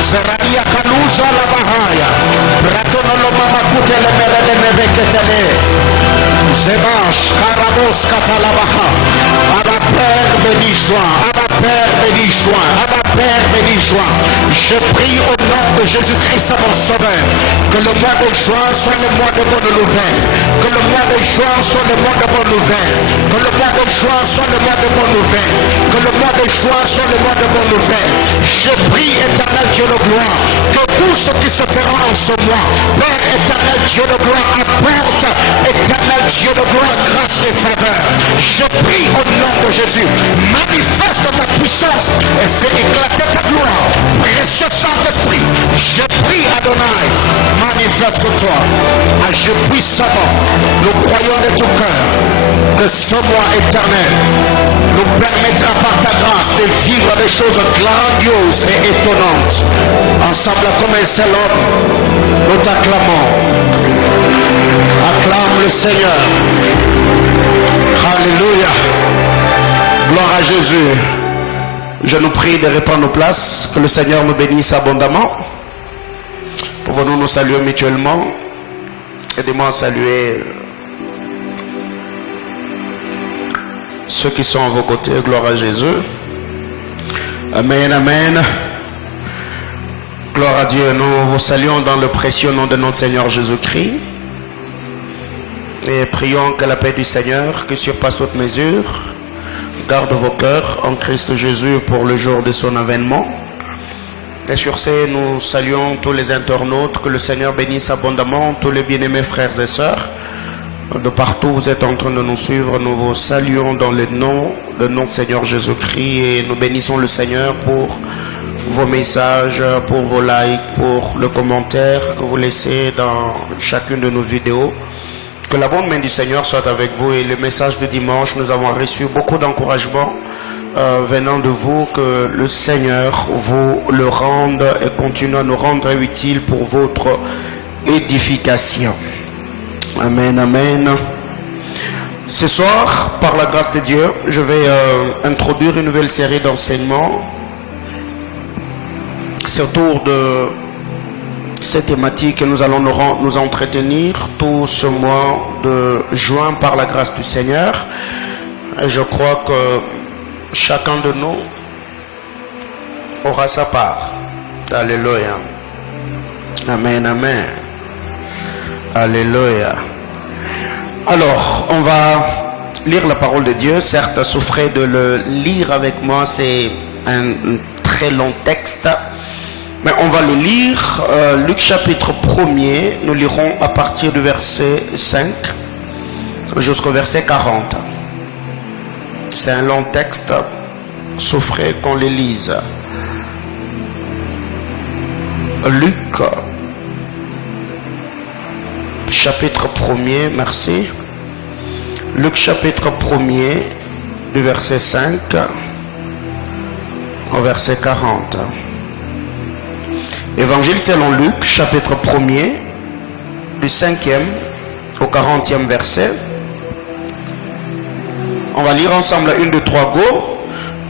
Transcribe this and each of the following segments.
Zerania Kaluza la Bahaya, Bratono Mama Kutele Merede Meveketele, Zebash Karabos Katalabaha, Abba Père béni soit, Abba Père béni soit, Abba Père béni soit. Je prie au nom de Jésus-Christ mon Sauveur, que le mois de juin soit le mois de bonnes nouvelles, que le mois de juin soit le mois de bonnes nouvelles, que le mois de juin soit le mois de bonnes nouvelles, que le mois de juin soit le mois de bonnes nouvelles. Je prie, éternel Dieu de gloire, que tout ce qui se fera en ce mois, Père éternel Dieu de gloire, apporte, éternel Dieu de gloire, grâce et faveur. Je prie au nom de Jésus, manifeste ta puissance et fais éclater ta gloire. Précieux Saint-Esprit, je prie Adonai, manifeste-toi. Agis puissamment. Nous croyons de tout cœur que ce mois éternel nous permettra par ta grâce de vivre des choses grandioses et étonnantes. Ensemble comme un seul homme, nous t'acclamons. Acclame le Seigneur. Alléluia. Gloire à Jésus. Je nous prie de reprendre nos places. Que le Seigneur nous bénisse abondamment. Pouvons-nous nous saluer mutuellement. Aidez-moi à saluer ceux qui sont à vos côtés. Gloire à Jésus. Amen, amen. Gloire à Dieu. Nous vous saluons dans le précieux nom de notre Seigneur Jésus-Christ. Et prions que la paix du Seigneur, qui surpasse toute mesure, garde vos cœurs en Christ Jésus pour le jour de son avènement. Et sur ce, nous saluons tous les internautes, que le Seigneur bénisse abondamment, tous les bien-aimés frères et sœurs. De partout où vous êtes en train de nous suivre, nous vous saluons dans le nom de notre Seigneur Jésus-Christ et nous bénissons le Seigneur pour vos messages, pour vos likes, pour le commentaire que vous laissez dans chacune de nos vidéos. Que la bonne main du Seigneur soit avec vous. Et le message de dimanche, nous avons reçu beaucoup d'encouragement venant de vous. Que le Seigneur vous le rende et continue à nous rendre utile pour votre édification. Amen, amen. Ce soir, par la grâce de Dieu, je vais introduire une nouvelle série d'enseignements. C'est autour de cette thématique que nous allons nous entretenir tout ce mois de juin par la grâce du Seigneur. Et je crois que chacun de nous aura sa part. Alléluia. Amen, amen. Alléluia. Alors, on va lire la parole de Dieu. Certes, souffrez de le lire avec moi. C'est un très long texte. Mais on va le lire, Luc chapitre 1er, nous lirons à partir du verset 5 jusqu'au verset 40. C'est un long texte, souffrez qu'on le lise. Luc chapitre 1er, merci. Luc chapitre 1er, du verset 5 au verset 40. Évangile selon Luc, chapitre 1er, du 5e au 40e verset. On va lire ensemble 1, 2, 3, go.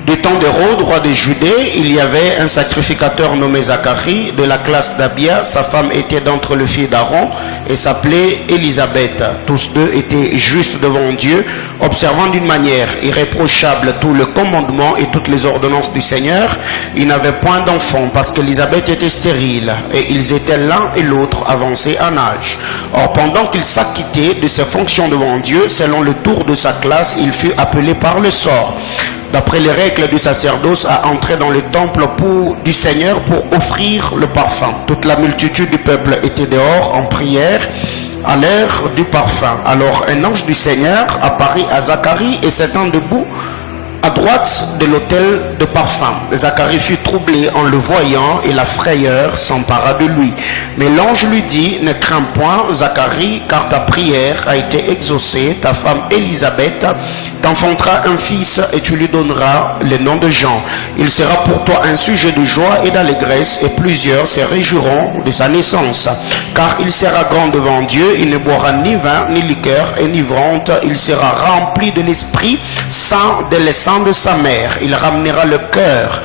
Du temps d'Hérode, roi de Judée, il y avait un sacrificateur nommé Zacharie, de la classe d'Abia. Sa femme était d'entre les filles d'Aaron et s'appelait Élisabeth. Tous deux étaient justes devant Dieu, observant d'une manière irréprochable tout le commandement et toutes les ordonnances du Seigneur. Ils n'avaient point d'enfant parce qu'Élisabeth était stérile et ils étaient l'un et l'autre avancés en âge. Or, pendant qu'il s'acquittait de ses fonctions devant Dieu, selon le tour de sa classe, il fut appelé par le sort, d'après les règles du sacerdoce, à entrer dans le temple du Seigneur pour offrir le parfum. Toute la multitude du peuple était dehors en prière à l'heure du parfum. Alors un ange du Seigneur apparut à Zacharie et s'étant debout à droite de l'autel de parfum. Zacharie fut troublé en le voyant et la frayeur s'empara de lui. Mais l'ange lui dit, ne crains point, Zacharie, car ta prière a été exaucée. Ta femme Élisabeth t'enfantera un fils et tu lui donneras le nom de Jean. Il sera pour toi un sujet de joie et d'allégresse et plusieurs se réjouiront de sa naissance. Car il sera grand devant Dieu, il ne boira ni vin, ni liqueur enivrante. Il sera rempli de l'Esprit Saint de l'essence de sa mère. Il ramènera le cœur,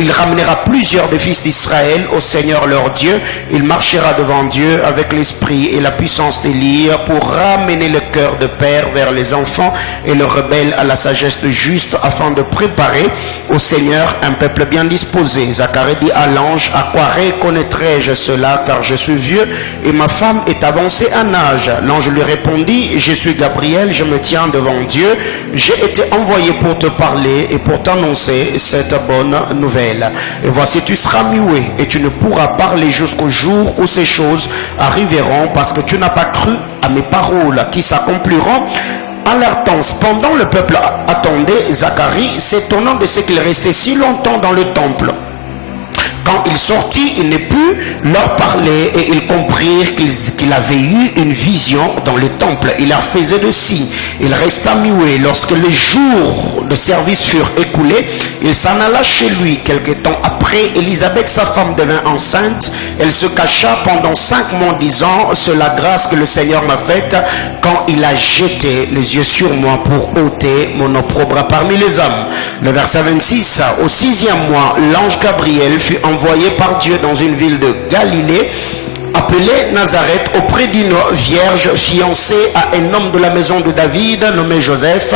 il ramènera plusieurs des fils d'Israël au Seigneur leur Dieu. Il marchera devant Dieu avec l'esprit et la puissance d'Élie pour ramener le cœur de père vers les enfants et le rebelle à la sagesse de juste, afin de préparer au Seigneur un peuple bien disposé. Zacharie dit à l'ange, à quoi reconnaîtrai-je cela, car je suis vieux et ma femme est avancée en âge. L'ange lui répondit, je suis Gabriel, je me tiens devant Dieu. J'ai été envoyé pour te parler et pour t'annoncer cette bonne nouvelle. Et voici, tu seras muet et tu ne pourras parler jusqu'au jour où ces choses arriveront, parce que tu n'as pas cru à mes paroles qui s'accompliront en leur temps. Cependant, le peuple attendait Zacharie, s'étonnant de ce qu'il restait si longtemps dans le temple. Quand il sortit, il ne put leur parler et ils comprirent qu'il avait eu une vision dans le temple. Il leur faisait de signes. Il resta muet. Lorsque les jours de service furent écoulés, il s'en alla chez lui. Quelque temps après, Élisabeth, sa femme, devint enceinte. Elle se cacha pendant 5 mois, disant, c'est la grâce que le Seigneur m'a faite quand il a jeté les yeux sur moi pour ôter mon opprobre parmi les hommes. Le verset 26, au 6e mois, l'ange Gabriel fut envoyé par Dieu dans une ville de Galilée appelée Nazareth, auprès d'une vierge fiancée à un homme de la maison de David nommé Joseph.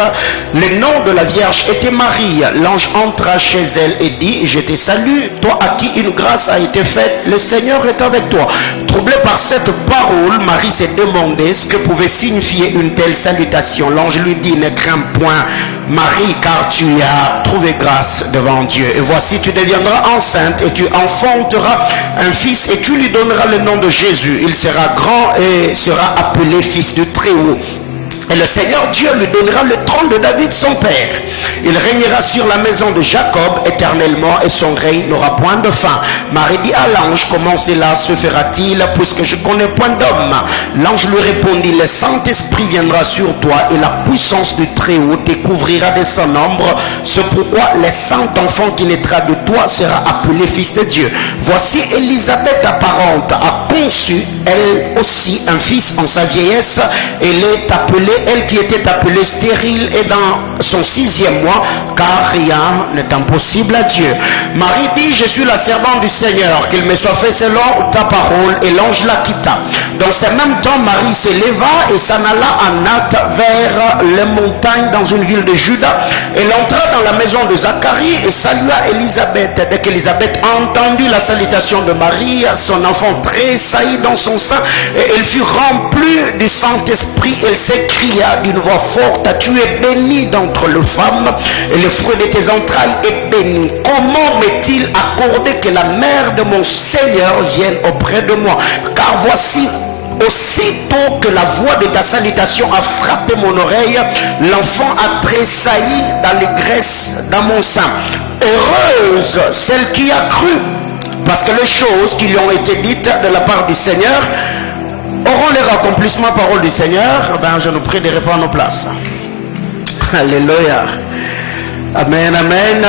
Le nom de la vierge était Marie. L'ange entra chez elle et dit, je te salue, toi à qui une grâce a été faite, le Seigneur est avec toi. Troublée par cette parole, Marie s'est demandé ce que pouvait signifier une telle salutation. L'ange lui dit, ne crains point Marie, car tu as trouvé grâce devant Dieu. Et voici, tu deviendras enceinte et tu enfanteras un fils et tu lui donneras le nom de Jésus. Il sera grand et sera appelé fils du Très-Haut. Et le Seigneur Dieu lui donnera le trône de David son père. Il régnera sur la maison de Jacob éternellement et son règne n'aura point de fin. Marie dit à l'ange, comment cela se fera-t-il puisque je connais point d'homme? L'ange lui répondit, le Saint-Esprit viendra sur toi et la puissance du Très-Haut te couvrira de son ombre. C'est pourquoi le saint enfant qui naîtra de toi sera appelé fils de Dieu. Voici Élisabeth apparente a conçu elle aussi un fils en sa vieillesse. Elle est appelée, elle qui était appelée stérile, est dans son 6e mois, car rien n'est impossible à Dieu. Marie dit, je suis la servante du Seigneur, qu'il me soit fait selon ta parole, et l'ange la quitta. Dans ce même temps, Marie se leva et s'en alla en hâte vers les montagnes dans une ville de Juda. Elle entra dans la maison de Zacharie et salua Élisabeth. Dès qu'Élisabeth entendu la salutation de Marie, son enfant tressaillit dans son sein et elle fut remplie du Saint-Esprit. Elle s'écria d'une voix forte, tu es bénie d'entre les femmes et le fruit de tes entrailles est béni. Comment m'est-il accordé que la mère de mon Seigneur vienne auprès de moi? Car voici, aussitôt que la voix de ta salutation a frappé mon oreille, l'enfant a tressailli d'allégresse dans mon sein. Heureuse celle qui a cru, parce que les choses qui lui ont été dites de la part du Seigneur auront leur accomplissement. Parole du Seigneur. Ben, je nous prie de répondre à nos places. Alléluia. Amen, amen.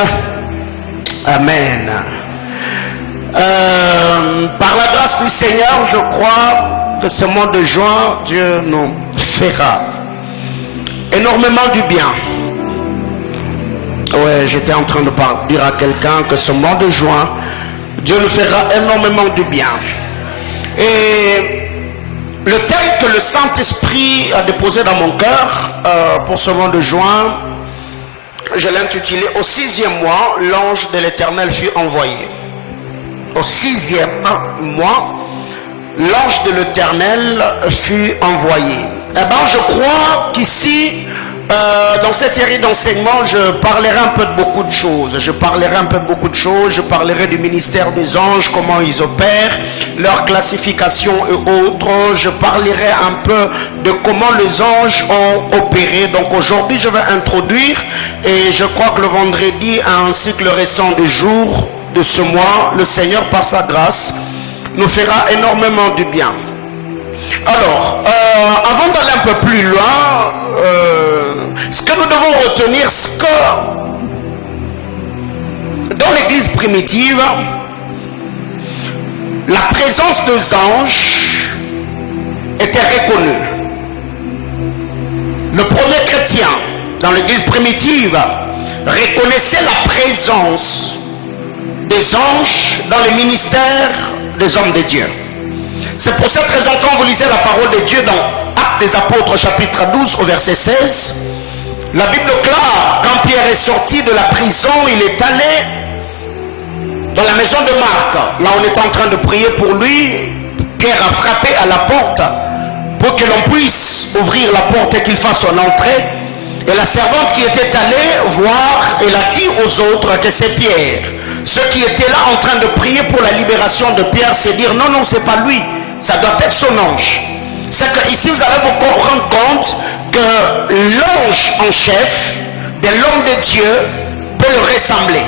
Amen. Par la grâce du Seigneur, je crois que ce mois de juin, Dieu nous fera énormément du bien. Ouais, j'étais en train de dire à quelqu'un que ce mois de juin, Dieu nous fera énormément du bien. Et le thème que le Saint-Esprit a déposé dans mon cœur pour ce mois de juin, je l'ai intitulé « Au 6e mois, l'ange de l'Éternel fut envoyé ». Au 6e mois, l'ange de l'Éternel fut envoyé. Eh bien, je crois qu'ici, Dans cette série d'enseignements, je parlerai un peu de beaucoup de choses. Je parlerai du ministère des anges, comment ils opèrent, leur classification et autres. Je parlerai un peu de comment les anges ont opéré. Donc aujourd'hui, je vais introduire, et je crois que le vendredi ainsi que le restant des jours de ce mois, le Seigneur, par sa grâce, nous fera énormément du bien. Alors, avant d'aller un peu plus loin, ce que nous devons retenir, c'est que dans l'église primitive, la présence des anges était reconnue. Le premier chrétien dans l'église primitive reconnaissait la présence des anges dans le ministère des hommes de Dieu. C'est pour cette raison, quand vous lisez la parole de Dieu dans Actes des Apôtres chapitre 12 au verset 16, la Bible déclare, quand Pierre est sorti de la prison, il est allé dans la maison de Marc. Là, on est en train de prier pour lui. Pierre a frappé à la porte pour que l'on puisse ouvrir la porte et qu'il fasse son entrée. Et la servante qui était allée voir, elle a dit aux autres que c'est Pierre. Ceux qui étaient là en train de prier pour la libération de Pierre, c'est dire non, non, c'est pas lui. Ça doit être son ange. C'est que ici vous allez vous rendre compte que l'ange en chef de l'homme de Dieu peut le ressembler.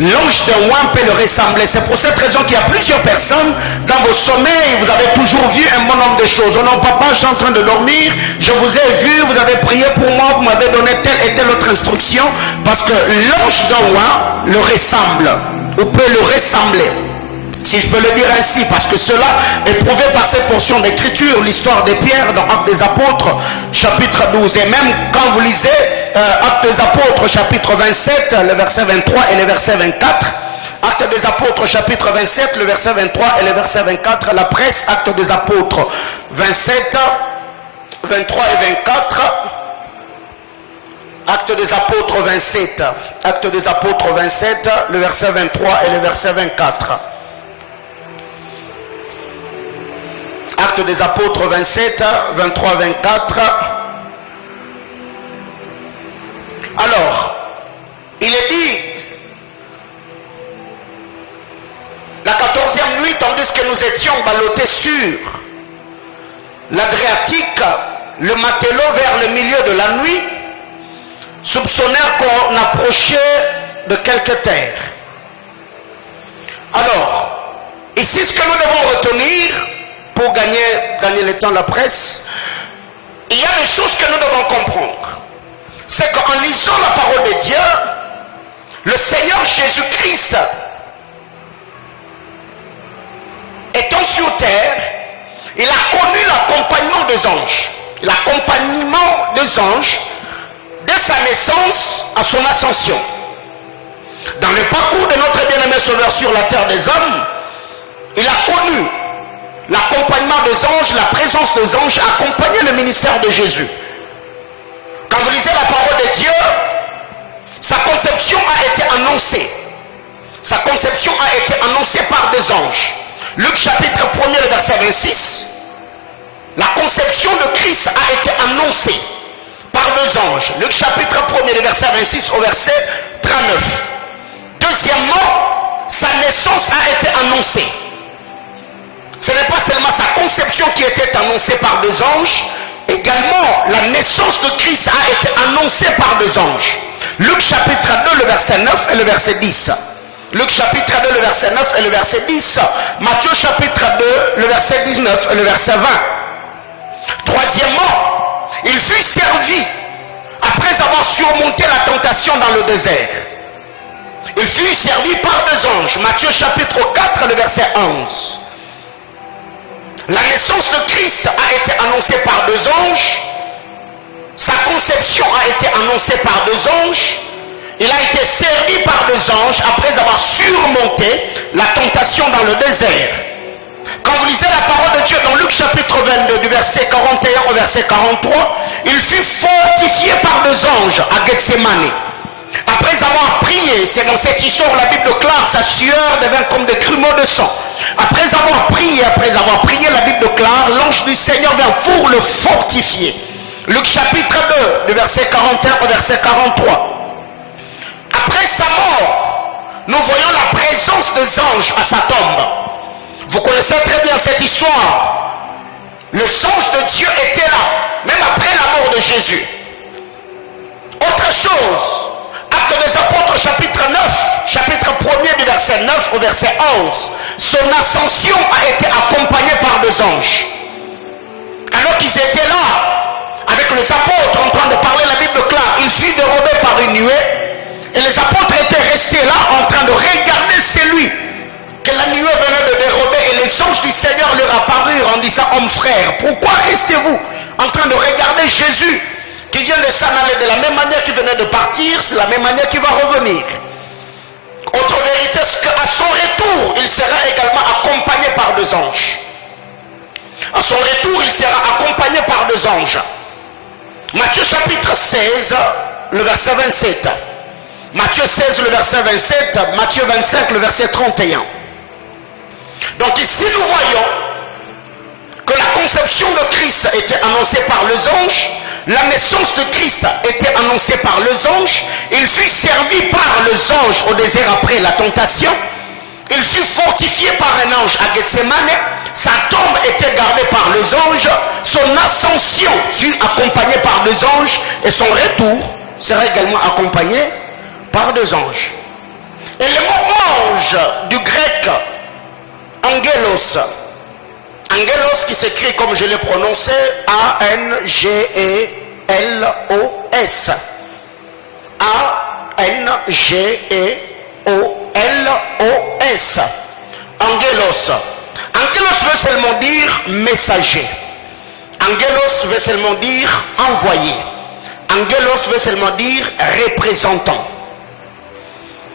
L'ange de roi peut le ressembler. C'est pour cette raison qu'il y a plusieurs personnes dans vos sommeils. Vous avez toujours vu un bon nombre de choses. Oh non, papa, je suis en train de dormir. Je vous ai vu, vous avez prié pour moi, vous m'avez donné telle et telle autre instruction. Parce que l'ange de roi le ressemble, ou peut le ressembler. Si je peux le dire ainsi, parce que cela est prouvé par cette portion d'écriture, l'histoire de Pierre dans Actes des Apôtres, chapitre 12. Et même quand vous lisez Actes des Apôtres, chapitre 27, le verset 23 et le verset 24, Actes des Apôtres, chapitre 27, le verset 23 et le verset 24, la presse, Actes des Apôtres 27, 23 et 24, Actes des Apôtres 27, Actes des Apôtres 27, le verset 23 et le verset 24. Actes des Apôtres 27, 23, 24. Alors, il est dit, la 14e nuit, tandis que nous étions ballottés sur l'Adriatique, le matelot vers le milieu de la nuit, soupçonnèrent qu'on approchait de quelque terre. Alors, ici ce que nous devons retenir, pour gagner le temps de la presse, il y a des choses que nous devons comprendre. C'est qu'en lisant la parole de Dieu, le Seigneur Jésus-Christ, étant sur terre, il a connu l'accompagnement des anges. L'accompagnement des anges dès sa naissance à son ascension. Dans le parcours de notre bien-aimé Sauveur sur la terre des hommes, il a connu l'accompagnement des anges, la présence des anges accompagnait le ministère de Jésus. Quand vous lisez la parole de Dieu, sa conception a été annoncée. Sa conception a été annoncée par des anges. Luc chapitre 1er, le verset 26, la conception de Christ a été annoncée par deux anges. Luc chapitre 1er, le verset 26 au verset 39. Deuxièmement, sa naissance a été annoncée. Ce n'est pas seulement sa conception qui était annoncée par des anges, également la naissance de Christ a été annoncée par des anges. Luc chapitre 2, le verset 9 et le verset 10. Luc chapitre 2, le verset 9 et le verset 10. Matthieu chapitre 2, le verset 19 et le verset 20. Troisièmement, il fut servi après avoir surmonté la tentation dans le désert. Il fut servi par des anges. Matthieu chapitre 4, le verset 11. La naissance de Christ a été annoncée par deux anges. Sa conception a été annoncée par deux anges. Il a été servi par deux anges après avoir surmonté la tentation dans le désert. Quand vous lisez la parole de Dieu dans Luc chapitre 22 du verset 41 au verset 43, il fut fortifié par deux anges à Gethsémane. Après avoir prié, c'est dans cette histoire la Bible déclare, sa sueur devint comme des grumeaux de sang. Après avoir prié, la Bible déclare, l'ange du Seigneur vint pour le fortifier. Luc chapitre 2, du verset 41 au verset 43. Après sa mort, nous voyons la présence des anges à sa tombe. Vous connaissez très bien cette histoire. Les anges de Dieu étaient là, même après la mort de Jésus. Autre chose, Actes des Apôtres chapitre 9, chapitre 1er du verset 9 au verset 11. Son ascension a été accompagnée par deux anges. Alors qu'ils étaient là, avec les apôtres en train de parler, la Bible clare, il fut dérobé par une nuée. Et les apôtres étaient restés là en train de regarder celui que la nuée venait de dérober. Et les anges du Seigneur leur apparurent en disant: homme frère, pourquoi restez-vous en train de regarder Jésus qui vient de s'en aller? De la même manière qu'il venait de partir, c'est de la même manière qu'il va revenir. Autre vérité, c'est qu'à son retour, il sera également accompagné par deux anges. À son retour, il sera accompagné par deux anges. Matthieu chapitre 16, le verset 27. Matthieu 16, le verset 27. Matthieu 25, le verset 31. Donc ici, nous voyons que la conception de Christ était annoncée par les anges. La naissance de Christ était annoncée par les anges. Il fut servi par les anges au désert après la tentation. Il fut fortifié par un ange à Gethsemane. Sa tombe était gardée par les anges. Son ascension fut accompagnée par deux anges. Et son retour sera également accompagné par deux anges. Et le mot ange du grec angelos, angelos qui s'écrit comme je l'ai prononcé, A-N-G-E-L-O-S. A-N-G-E-O-L-O-S. Angelos. Angelos veut seulement dire messager. Angelos veut seulement dire envoyé. Angelos veut seulement dire représentant.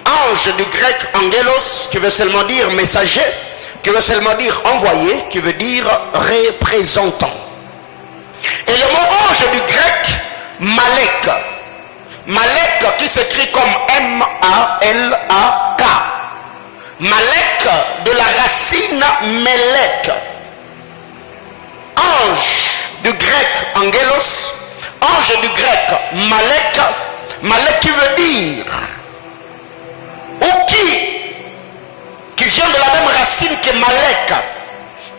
Ange du grec angelos qui veut seulement dire messager, qui veut seulement dire envoyé, qui veut dire représentant. Et le mot ange du grec malek. Malek qui s'écrit comme M-A-L-A-K. Malek de la racine melek. Ange du grec angelos, ange du grec malek. Malek qui veut dire, ou qui vient de la même racine que malek,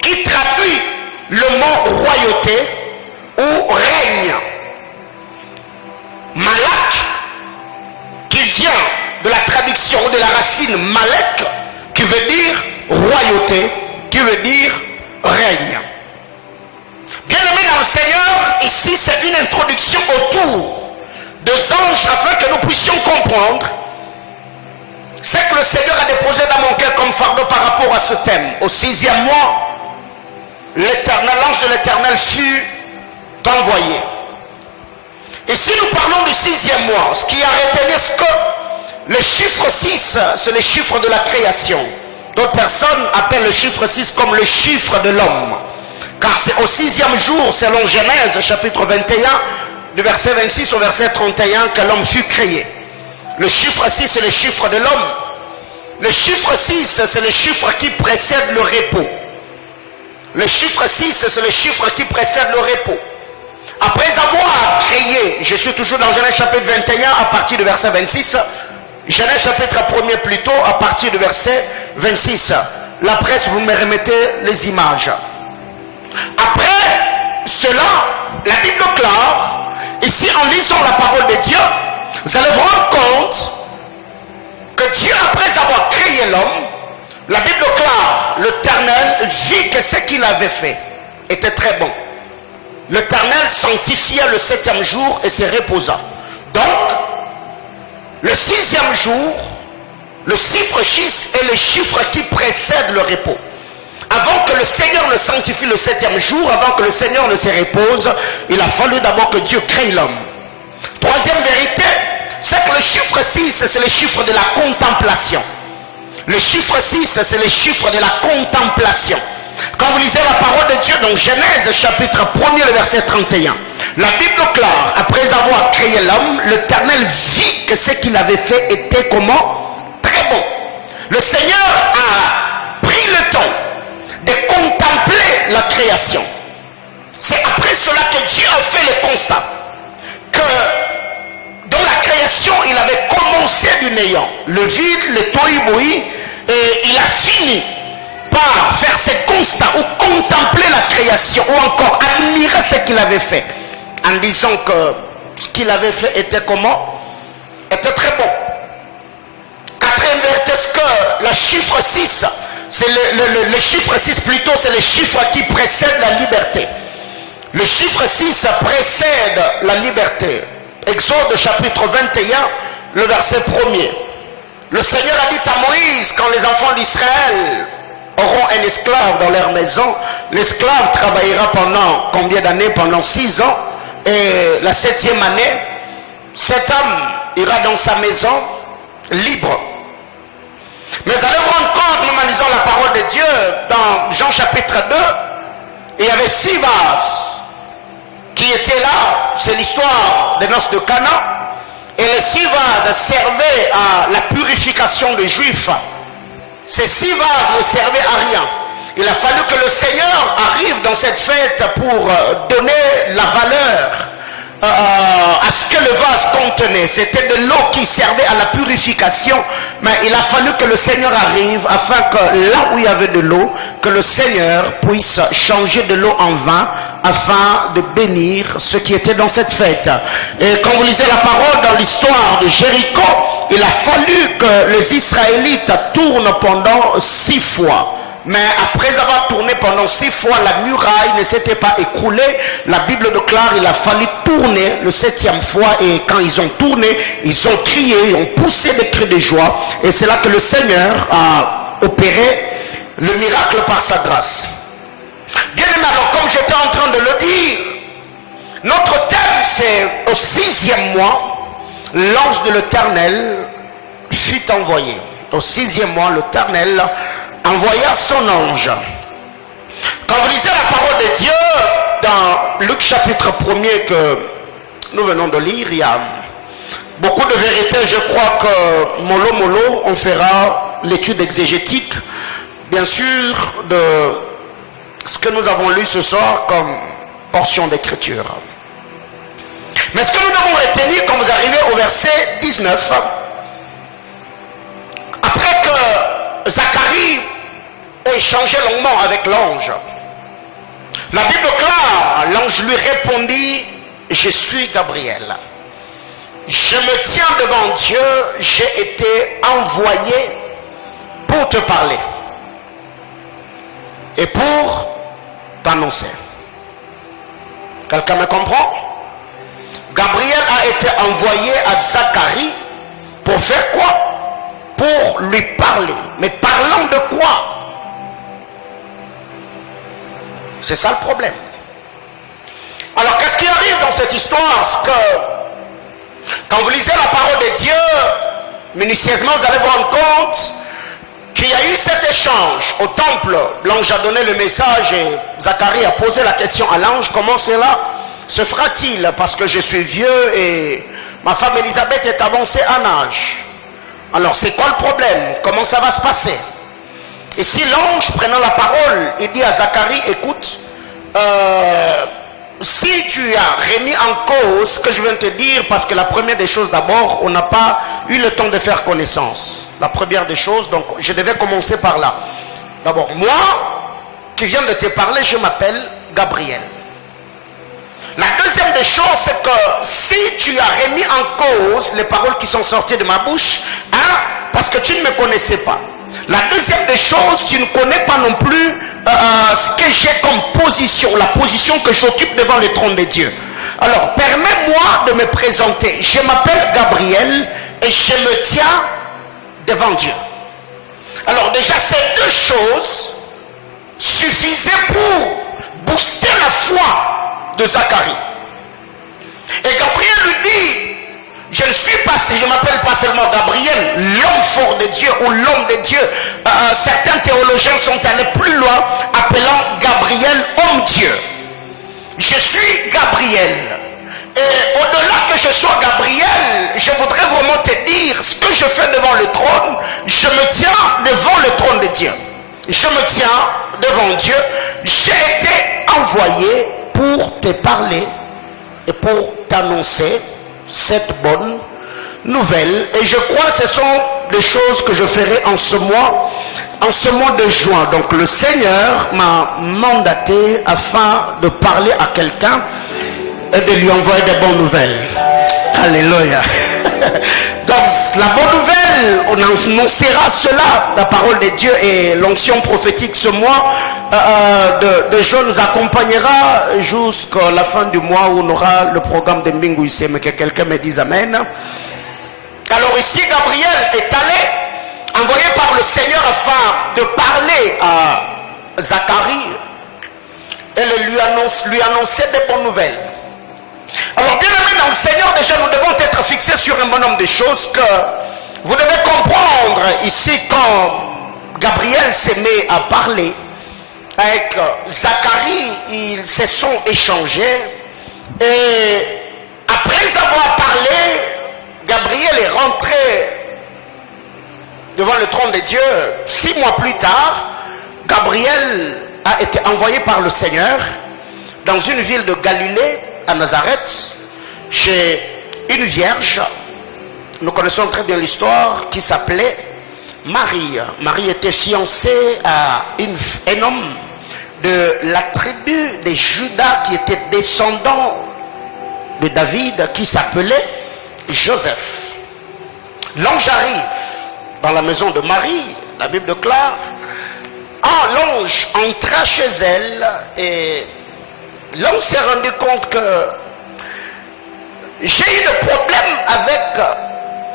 qui traduit le mot royauté ou règne. Malak, qui vient de la traduction de la racine malek, qui veut dire royauté, qui veut dire règne. Bien aimé dans le Seigneur, ici c'est une introduction autour des anges afin que nous puissions comprendre ce que le Seigneur a déposé dans mon cœur comme fardeau par rapport à ce thème. Au 6e mois, l'Éternel, l'ange de l'Éternel fut envoyé. Et si nous parlons du 6e mois, ce qui a retenu, c'est que le chiffre 6, c'est le chiffre de la création. D'autres personnes appellent le chiffre 6 comme le chiffre de l'homme. Car c'est au 6e jour, selon Genèse, chapitre 21, du verset 26 au verset 31, que l'homme fut créé. Le chiffre 6, c'est le chiffre de l'homme. Le chiffre 6, c'est le chiffre qui précède le repos. Le chiffre 6, c'est le chiffre qui précède le repos. Après avoir créé, je suis toujours dans Genèse chapitre 21 à partir du verset 26. Genèse chapitre 1er plutôt à partir du verset 26. La presse, vous me remettez les images. Après cela, la Bible clare, ici en lisant la parole de Dieu, vous allez vous rendre compte que Dieu, après avoir créé l'homme, la Bible clare, l'Éternel vit que ce qu'il avait fait était très bon. L'Éternel sanctifia le 7e jour et se reposa. Donc, le 6e jour, le chiffre 6 est le chiffre qui précède le repos. Avant que le Seigneur ne sanctifie le 7e jour, avant que le Seigneur ne se repose, il a fallu d'abord que Dieu crée l'homme. Troisième vérité, c'est que le chiffre 6, c'est le chiffre de la contemplation. Le chiffre 6, c'est le chiffre de la contemplation. Quand vous lisez la parole de Dieu dans Genèse chapitre 1er, le verset 31, la Bible clare, après avoir créé l'homme, l'Éternel vit que ce qu'il avait fait était comment? Très bon. Le Seigneur a pris le temps de contempler la création. C'est après cela que Dieu a fait le constat que dans la création, il avait commencé du néant, le vide, le tohu-bohu, et il a fini par faire ses constats ou contempler la création ou encore admirer ce qu'il avait fait en disant que ce qu'il avait fait était comment? Était très bon. Quatrième vérité, est-ce que le chiffre 6, c'est le chiffre 6 plutôt, c'est le chiffre qui précède la liberté. Le chiffre 6 précède la liberté. Exode chapitre 21, le verset 1er. Le Seigneur a dit à Moïse, quand les enfants d'Israël auront un esclave dans leur maison, l'esclave travaillera pendant combien d'années? Pendant 6 ans. Et la 7e année, cet homme ira dans sa maison libre. Mais allez vous rendre compte, nous lisons la parole de Dieu, dans Jean chapitre 2, il y avait 6 vases qui étaient là. C'est l'histoire des noces de Cana. Et les 6 vases servaient à la purification des Juifs. Ces 6 vases ne servaient à rien. Il a fallu que le Seigneur arrive dans cette fête pour donner la valeur à ce que le vase contenait. C'était de l'eau qui servait à la purification, mais il a fallu que le Seigneur arrive afin que là où il y avait de l'eau, que le Seigneur puisse changer de l'eau en vin afin de bénir ceux qui étaient dans cette fête. Et quand vous lisez la parole dans l'histoire de Jéricho, il a fallu que les Israélites tournent pendant 6 fois. Mais après avoir tourné pendant 6 fois, la muraille ne s'était pas écroulée. La Bible déclare qu'il a fallu tourner le 7e fois. Et quand ils ont tourné, ils ont crié, ils ont poussé des cris de joie. Et c'est là que le Seigneur a opéré le miracle par sa grâce. Bien aimé, alors comme j'étais en train de le dire, notre thème c'est au 6e mois, l'ange de l'Éternel fut envoyé. Au 6e mois, l'Éternel envoya son ange. Quand vous lisez la parole de Dieu dans Luc chapitre 1er que nous venons de lire, il y a beaucoup de vérités. Je crois que mollo on fera l'étude exégétique, bien sûr, de ce que nous avons lu ce soir comme portion d'écriture. Mais ce que nous devons retenir quand vous arrivez au verset 19, après que Zacharie ait échangé longuement avec l'ange, la Bible déclare, l'ange lui répondit, je suis Gabriel. Je me tiens devant Dieu, j'ai été envoyé pour te parler et pour t'annoncer. Quelqu'un me comprend? Gabriel a été envoyé à Zacharie pour faire quoi? Pour lui parler. Mais parlant de quoi? C'est ça le problème. Alors qu'est-ce qui arrive dans cette histoire? C'est que quand vous lisez la parole de Dieu, minutieusement vous allez vous rendre compte qu'il y a eu cet échange au temple. L'ange a donné le message et Zacharie a posé la question à l'ange, comment cela se fera-t-il? Parce que je suis vieux et ma femme Élisabeth est avancée en âge. Alors c'est quoi le problème? Comment ça va se passer? Et si l'ange prenant la parole, il dit à Zacharie, écoute, si tu as remis en cause ce que je viens de te dire, parce que la première des choses d'abord, on n'a pas eu le temps de faire connaissance. La première des choses, donc je devais commencer par là. D'abord, moi, qui viens de te parler, je m'appelle Gabriel. La deuxième des choses, c'est que si tu as remis en cause les paroles qui sont sorties de ma bouche, parce que tu ne me connaissais pas. La deuxième des choses, tu ne connais pas non plus ce que j'ai comme position, la position que j'occupe devant le trône de Dieu. Alors, permets-moi de me présenter. Je m'appelle Gabriel et je me tiens devant Dieu. Alors déjà, ces deux choses suffisaient pour booster la foi de Zacharie. Et Gabriel lui dit, je ne suis pas, je ne m'appelle pas seulement Gabriel, l'homme fort de Dieu ou l'homme de Dieu. Certains théologiens sont allés plus loin, appelant Gabriel homme-dieu. Je suis Gabriel. Et au-delà que je sois Gabriel, je voudrais vraiment te dire ce que je fais devant le trône. Je me tiens devant le trône de Dieu. Je me tiens devant Dieu. J'ai été envoyé pour te parler et pour t'annoncer cette bonne nouvelle. Et je crois que ce sont des choses que je ferai en ce mois de juin. Donc le Seigneur m'a mandaté afin de parler à quelqu'un et de lui envoyer des bonnes nouvelles. Alléluia. Donc la bonne nouvelle, on annoncera cela, la parole de Dieu et l'onction prophétique ce mois de juin nous accompagnera jusqu'à la fin du mois où on aura le programme de Mbingu ici. Mais que quelqu'un me dise Amen. Alors ici Gabriel est allé, envoyé par le Seigneur afin de parler à Zacharie et lui annoncer des bonnes nouvelles. Alors bien aimé dans le Seigneur, déjà nous devons être fixés sur un bon nombre de choses que vous devez comprendre ici quand Gabriel s'est mis à parler avec Zacharie, ils se sont échangés et après avoir parlé, Gabriel est rentré devant le trône de Dieu. 6 mois plus tard, Gabriel a été envoyé par le Seigneur dans une ville de Galilée, à Nazareth, chez une vierge. Nous connaissons très bien l'histoire, qui s'appelait Marie. Marie était fiancée à un homme de la tribu de Juda qui était descendant de David, qui s'appelait Joseph. L'ange arrive dans la maison de Marie, la Bible déclare. L'ange entra chez elle et l'homme s'est rendu compte que j'ai eu des problèmes avec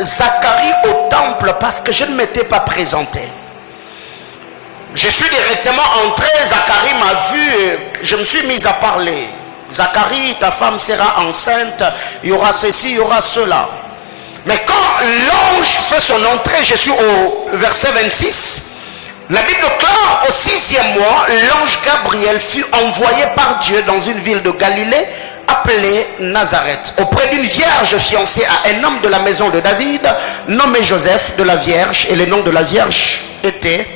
Zacharie au temple parce que je ne m'étais pas présenté. Je suis directement entré, Zacharie m'a vu et je me suis mis à parler. Zacharie, ta femme sera enceinte, il y aura ceci, il y aura cela. Mais quand l'ange fait son entrée, je suis au verset 26, la Bible déclare au 6e mois, l'ange Gabriel fut envoyé par Dieu dans une ville de Galilée appelée Nazareth, auprès d'une vierge fiancée à un homme de la maison de David, nommé Joseph de la Vierge, et le nom de la Vierge était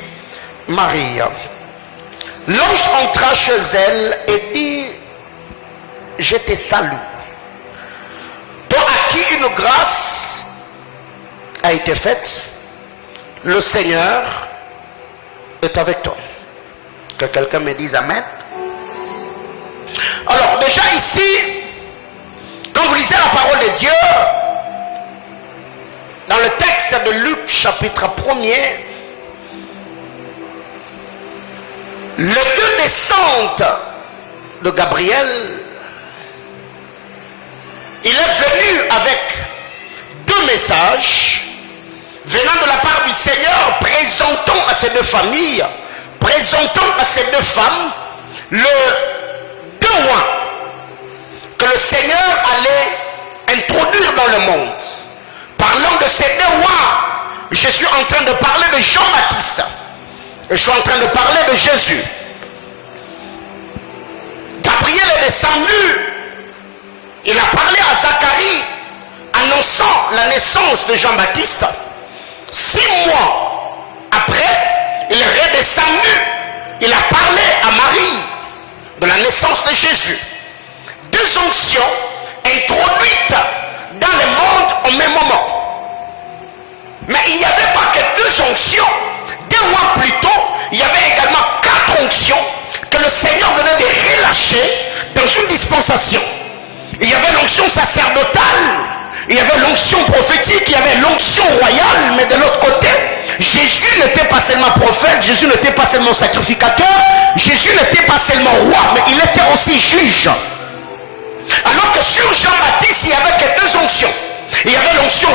Marie. L'ange entra chez elle et dit, je te salue, toi à qui une grâce a été faite, le Seigneur est avec toi. Que quelqu'un me dise Amen. Alors déjà ici, quand vous lisez la parole de Dieu, dans le texte de Luc chapitre 1er, les 2 descentes de Gabriel, il est venu avec 2 messages venant de la part du Seigneur, présentant à ces 2 familles, présentant à ces 2 femmes le 2 rois que le Seigneur allait introduire dans le monde. Parlant de ces 2 rois, je suis en train de parler de Jean-Baptiste et je suis en train de parler de Jésus. Gabriel est descendu, il a parlé à Zacharie annonçant la naissance de Jean-Baptiste. 6 mois après, il est redescendu, il a parlé à Marie de la naissance de Jésus. 2 onctions introduites dans le monde au même moment. Mais il n'y avait pas que 2 onctions. 2 mois plus tôt, il y avait également 4 onctions que le Seigneur venait de relâcher dans une dispensation. Il y avait l'onction sacerdotale, il y avait l'onction prophétique, il y avait l'onction royale, mais de l'autre côté, Jésus n'était pas seulement prophète, Jésus n'était pas seulement sacrificateur, Jésus n'était pas seulement roi, mais il était aussi juge. Alors que sur Jean-Baptiste, il n'y avait que 2 onctions. Il y avait l'onction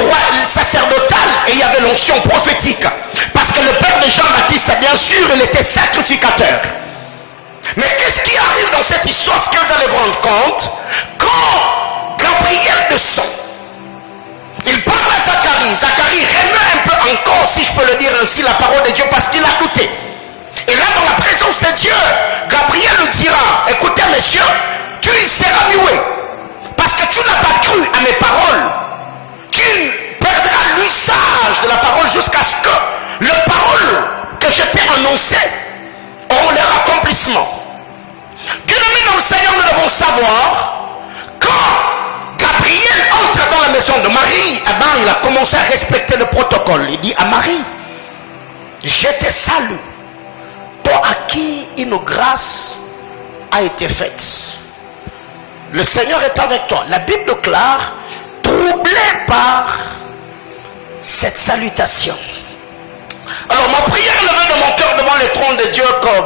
sacerdotale et il y avait l'onction prophétique. Parce que le père de Jean-Baptiste, bien sûr, il était sacrificateur. Mais qu'est-ce qui arrive dans cette histoire? Ce que vous allez vous rendre compte, quand Gabriel descend, il parle à Zacharie. Zacharie remet un peu encore, si je peux le dire ainsi, la parole de Dieu parce qu'il a douté. Et là, dans la présence de Dieu, Gabriel lui dira, écoutez messieurs, tu seras muet parce que tu n'as pas cru à mes paroles. Tu perdras l'usage de la parole jusqu'à ce que les paroles que je t'ai annoncées auront leur accomplissement. Bien aimé dans le Seigneur, nous devons savoir, quand Gabriel entre dans la maison de Marie, eh ben, il a commencé à respecter le protocole. Il dit à Marie, je te salue, toi à qui une grâce a été faite. Le Seigneur est avec toi. La Bible déclare, troublé par cette salutation. Alors ma prière levée de mon cœur devant le trône de Dieu, comme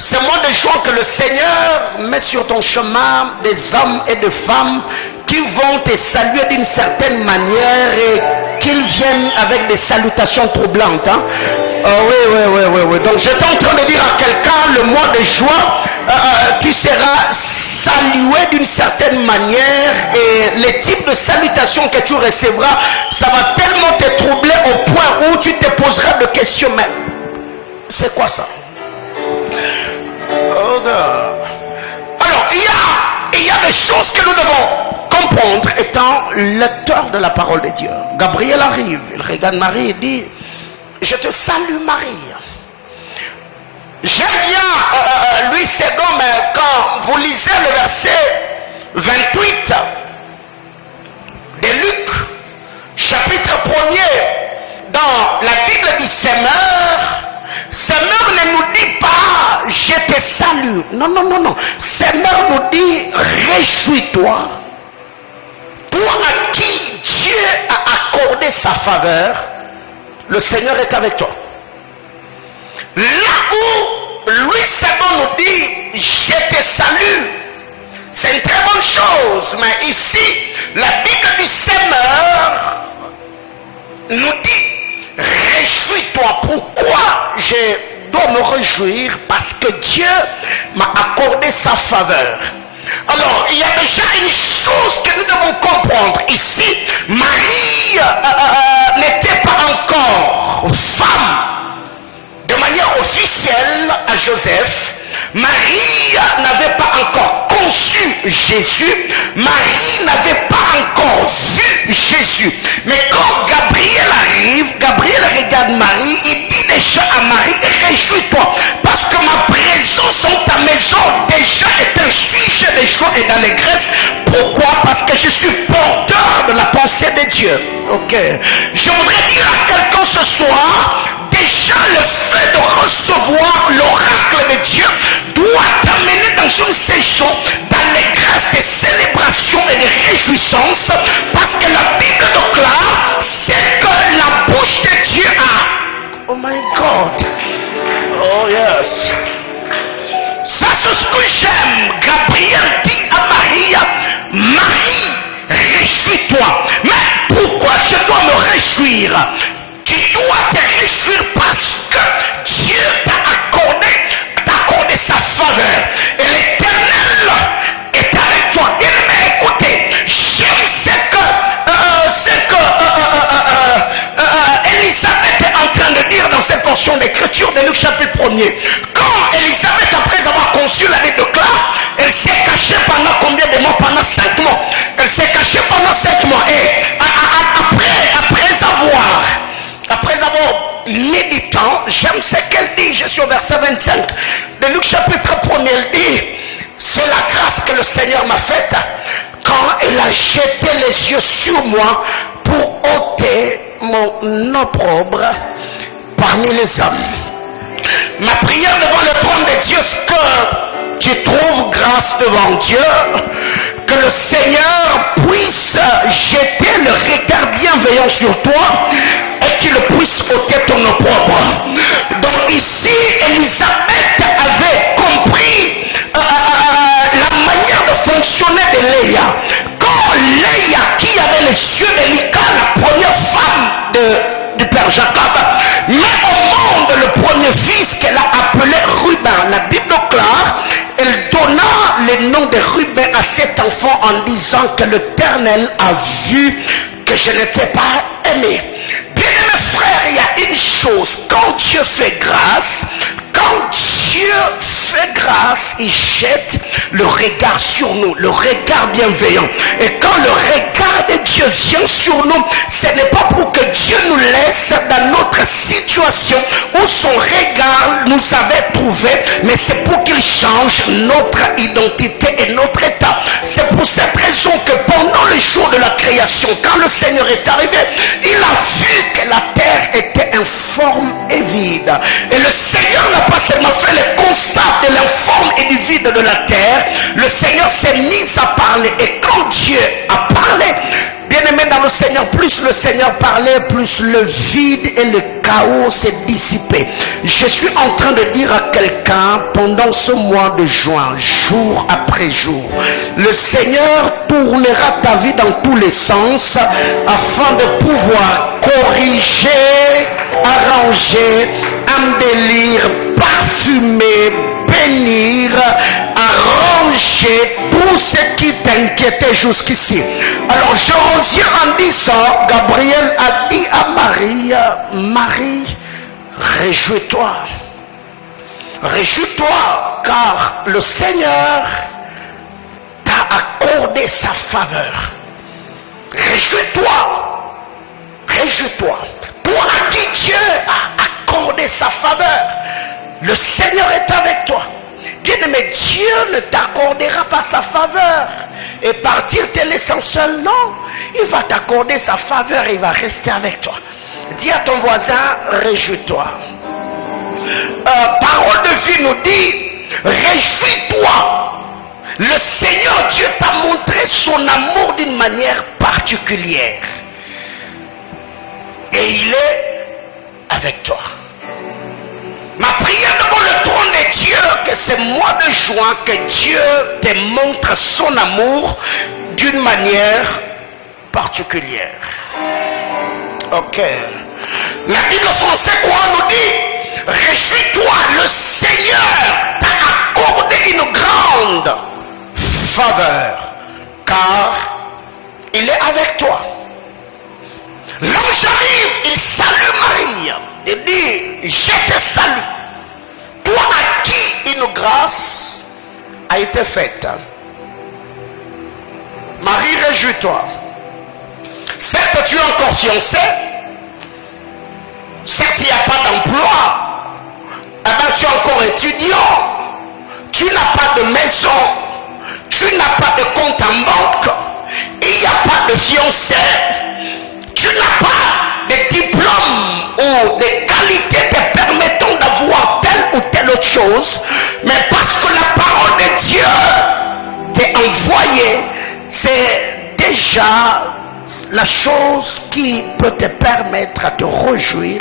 c'est moi de joie que le Seigneur mette sur ton chemin des hommes et des femmes qui vont te saluer d'une certaine manière et qu'ils viennent avec des salutations troublantes. Hein? Oui. Donc j'étais en train de dire à quelqu'un, le mois de juin, tu seras salué d'une certaine manière et les types de salutations que tu recevras, ça va tellement te troubler au point où tu te poseras des questions. Mais c'est quoi ça? Oh God. Alors il y a des choses que nous devons comprendre étant lecteur de la parole de Dieu. Gabriel arrive, il regarde Marie et dit, je te salue Marie. J'aime bien Louis Sédon, mais quand vous lisez le verset 28 de Luc, chapitre 1er, dans la Bible dit Seigneur ne nous dit pas je te salue. Non. Seigneur nous dit réjouis-toi. Toi à qui Dieu a accordé sa faveur, le Seigneur est avec toi. Là où Louis Sédon nous dit je te salue, c'est une très bonne chose. Mais ici, la Bible du Seigneur nous dit réjouis-toi. Pourquoi je dois me réjouir? Parce que Dieu m'a accordé sa faveur. Alors, il y a déjà une chose que nous devons comprendre ici. Marie n'était pas encore femme de manière officielle à Joseph. Marie n'avait pas encore conçu Jésus. Marie n'avait pas encore vu Jésus. Mais quand Gabriel arrive, Gabriel regarde Marie, il dit déjà à Marie, réjouis-toi, parce que ma présence dans ta maison déjà est un sujet de joie et d'allégresse. Pourquoi? Parce que je suis porteur de la pensée de Dieu. Ok. Je voudrais dire à quelqu'un ce soir, déjà le fait de recevoir l'oracle de Dieu doit t'amener dans une saison d'allégresse, de célébration et de réjouissance, parce que la Bible déclare c'est que la bouche de Dieu a. Oh my God. Oh yes. Ça c'est ce que j'aime. Gabriel dit à Marie, Marie, réjouis-toi. Mais pourquoi je dois me réjouir? Tu dois te réjouir parce que Dieu t'a accordé sa faveur. Et l'Éternel est avec toi. Bien-aimé, écoutez, j'aime ce que Élisabeth est en train de dire dans cette portion d'écriture de Luc chapitre 1er. Quand Élisabeth, après avoir conçu, la Bible déclare, elle s'est cachée pendant combien de mois? Pendant 5 mois. Elle s'est cachée pendant 5 mois. Et après avoir méditant, j'aime ce qu'elle dit. Je suis au verset 25 de Luc chapitre 1er. Elle dit, c'est la grâce que le Seigneur m'a faite quand elle a jeté les yeux sur moi pour ôter mon opprobre parmi les hommes. Ma prière devant le trône de Dieu, c'est que tu trouves grâce devant Dieu, que le Seigneur puisse jeter le regard bienveillant sur toi et qu'il puisse ôter ton opprobre. Donc ici, Élisabeth avait compris la manière de fonctionner de Léa. Quand Léa, qui avait les yeux délicats, la première femme du père Jacob, met au monde le premier fils qu'elle a appelé Ruben. La Bible déclare, elle donna le nom de Ruben à cet enfant en disant que l'Éternel a vu que je n'étais pas aimé. Bien-aimés frères, il y a une chose, quand Dieu fait grâce, il jette le regard sur nous, le regard bienveillant. Et quand le regard de Dieu vient sur nous, ce n'est pas pour que Dieu nous laisse dans notre situation où son regard nous avait trouvés, mais c'est pour qu'il change notre identité et notre état. C'est pour cette raison que pendant le jour de la création, quand le Seigneur est arrivé, il a vu que la terre était informe et vide. Et le Seigneur n'a pas seulement fait le constat de l'informe et du vide de la terre, le Seigneur s'est mis à parler. Et quand Dieu a parlé, bien aimé dans le Seigneur, plus le Seigneur parlait, plus le vide et le chaos s'est dissipé. Je suis en train de dire à quelqu'un, pendant ce mois de juin, jour après jour, le Seigneur tournera ta vie dans tous les sens afin de pouvoir corriger, arranger, embellir, parfumer, bénir, arranger tout ce qui t'inquiétait jusqu'ici. Alors je reviens en disant, Gabriel a dit à Marie, Marie, réjouis-toi. Réjouis-toi, car le Seigneur t'a accordé sa faveur. Réjouis-toi. Réjouis-toi. Toi à qui Dieu a accordé sa faveur, le Seigneur est avec toi. Bien-aimé, Dieu ne t'accordera pas sa faveur et partir te laissant seul. Non, il va t'accorder sa faveur et il va rester avec toi. Dis à ton voisin, réjouis-toi. Parole de vie nous dit, réjouis-toi. Le Seigneur Dieu t'a montré son amour d'une manière particulière. Et il est avec toi. Ma prière devant le trône de Dieu, que ce mois de juin, que Dieu te montre son amour d'une manière particulière. Ok. La Bible française quoi nous dit? Réjouis-toi, le Seigneur t'a accordé une grande faveur, car il est avec toi. L'ange arrive, il salue Marie. Il dit, je te salue. Toi à qui une grâce a été faite. Marie, réjouis-toi. Certes, tu es encore fiancée. Certes, il n'y a pas d'emploi. Eh bien, tu es encore étudiant. Tu n'as pas de maison. Tu n'as pas de compte en banque. Il n'y a pas de fiancé. Tu n'as pas de diplôme ou de qualité te permettant d'avoir telle ou telle autre chose, mais parce que la parole de Dieu t'est envoyée, c'est déjà la chose qui peut te permettre à te réjouir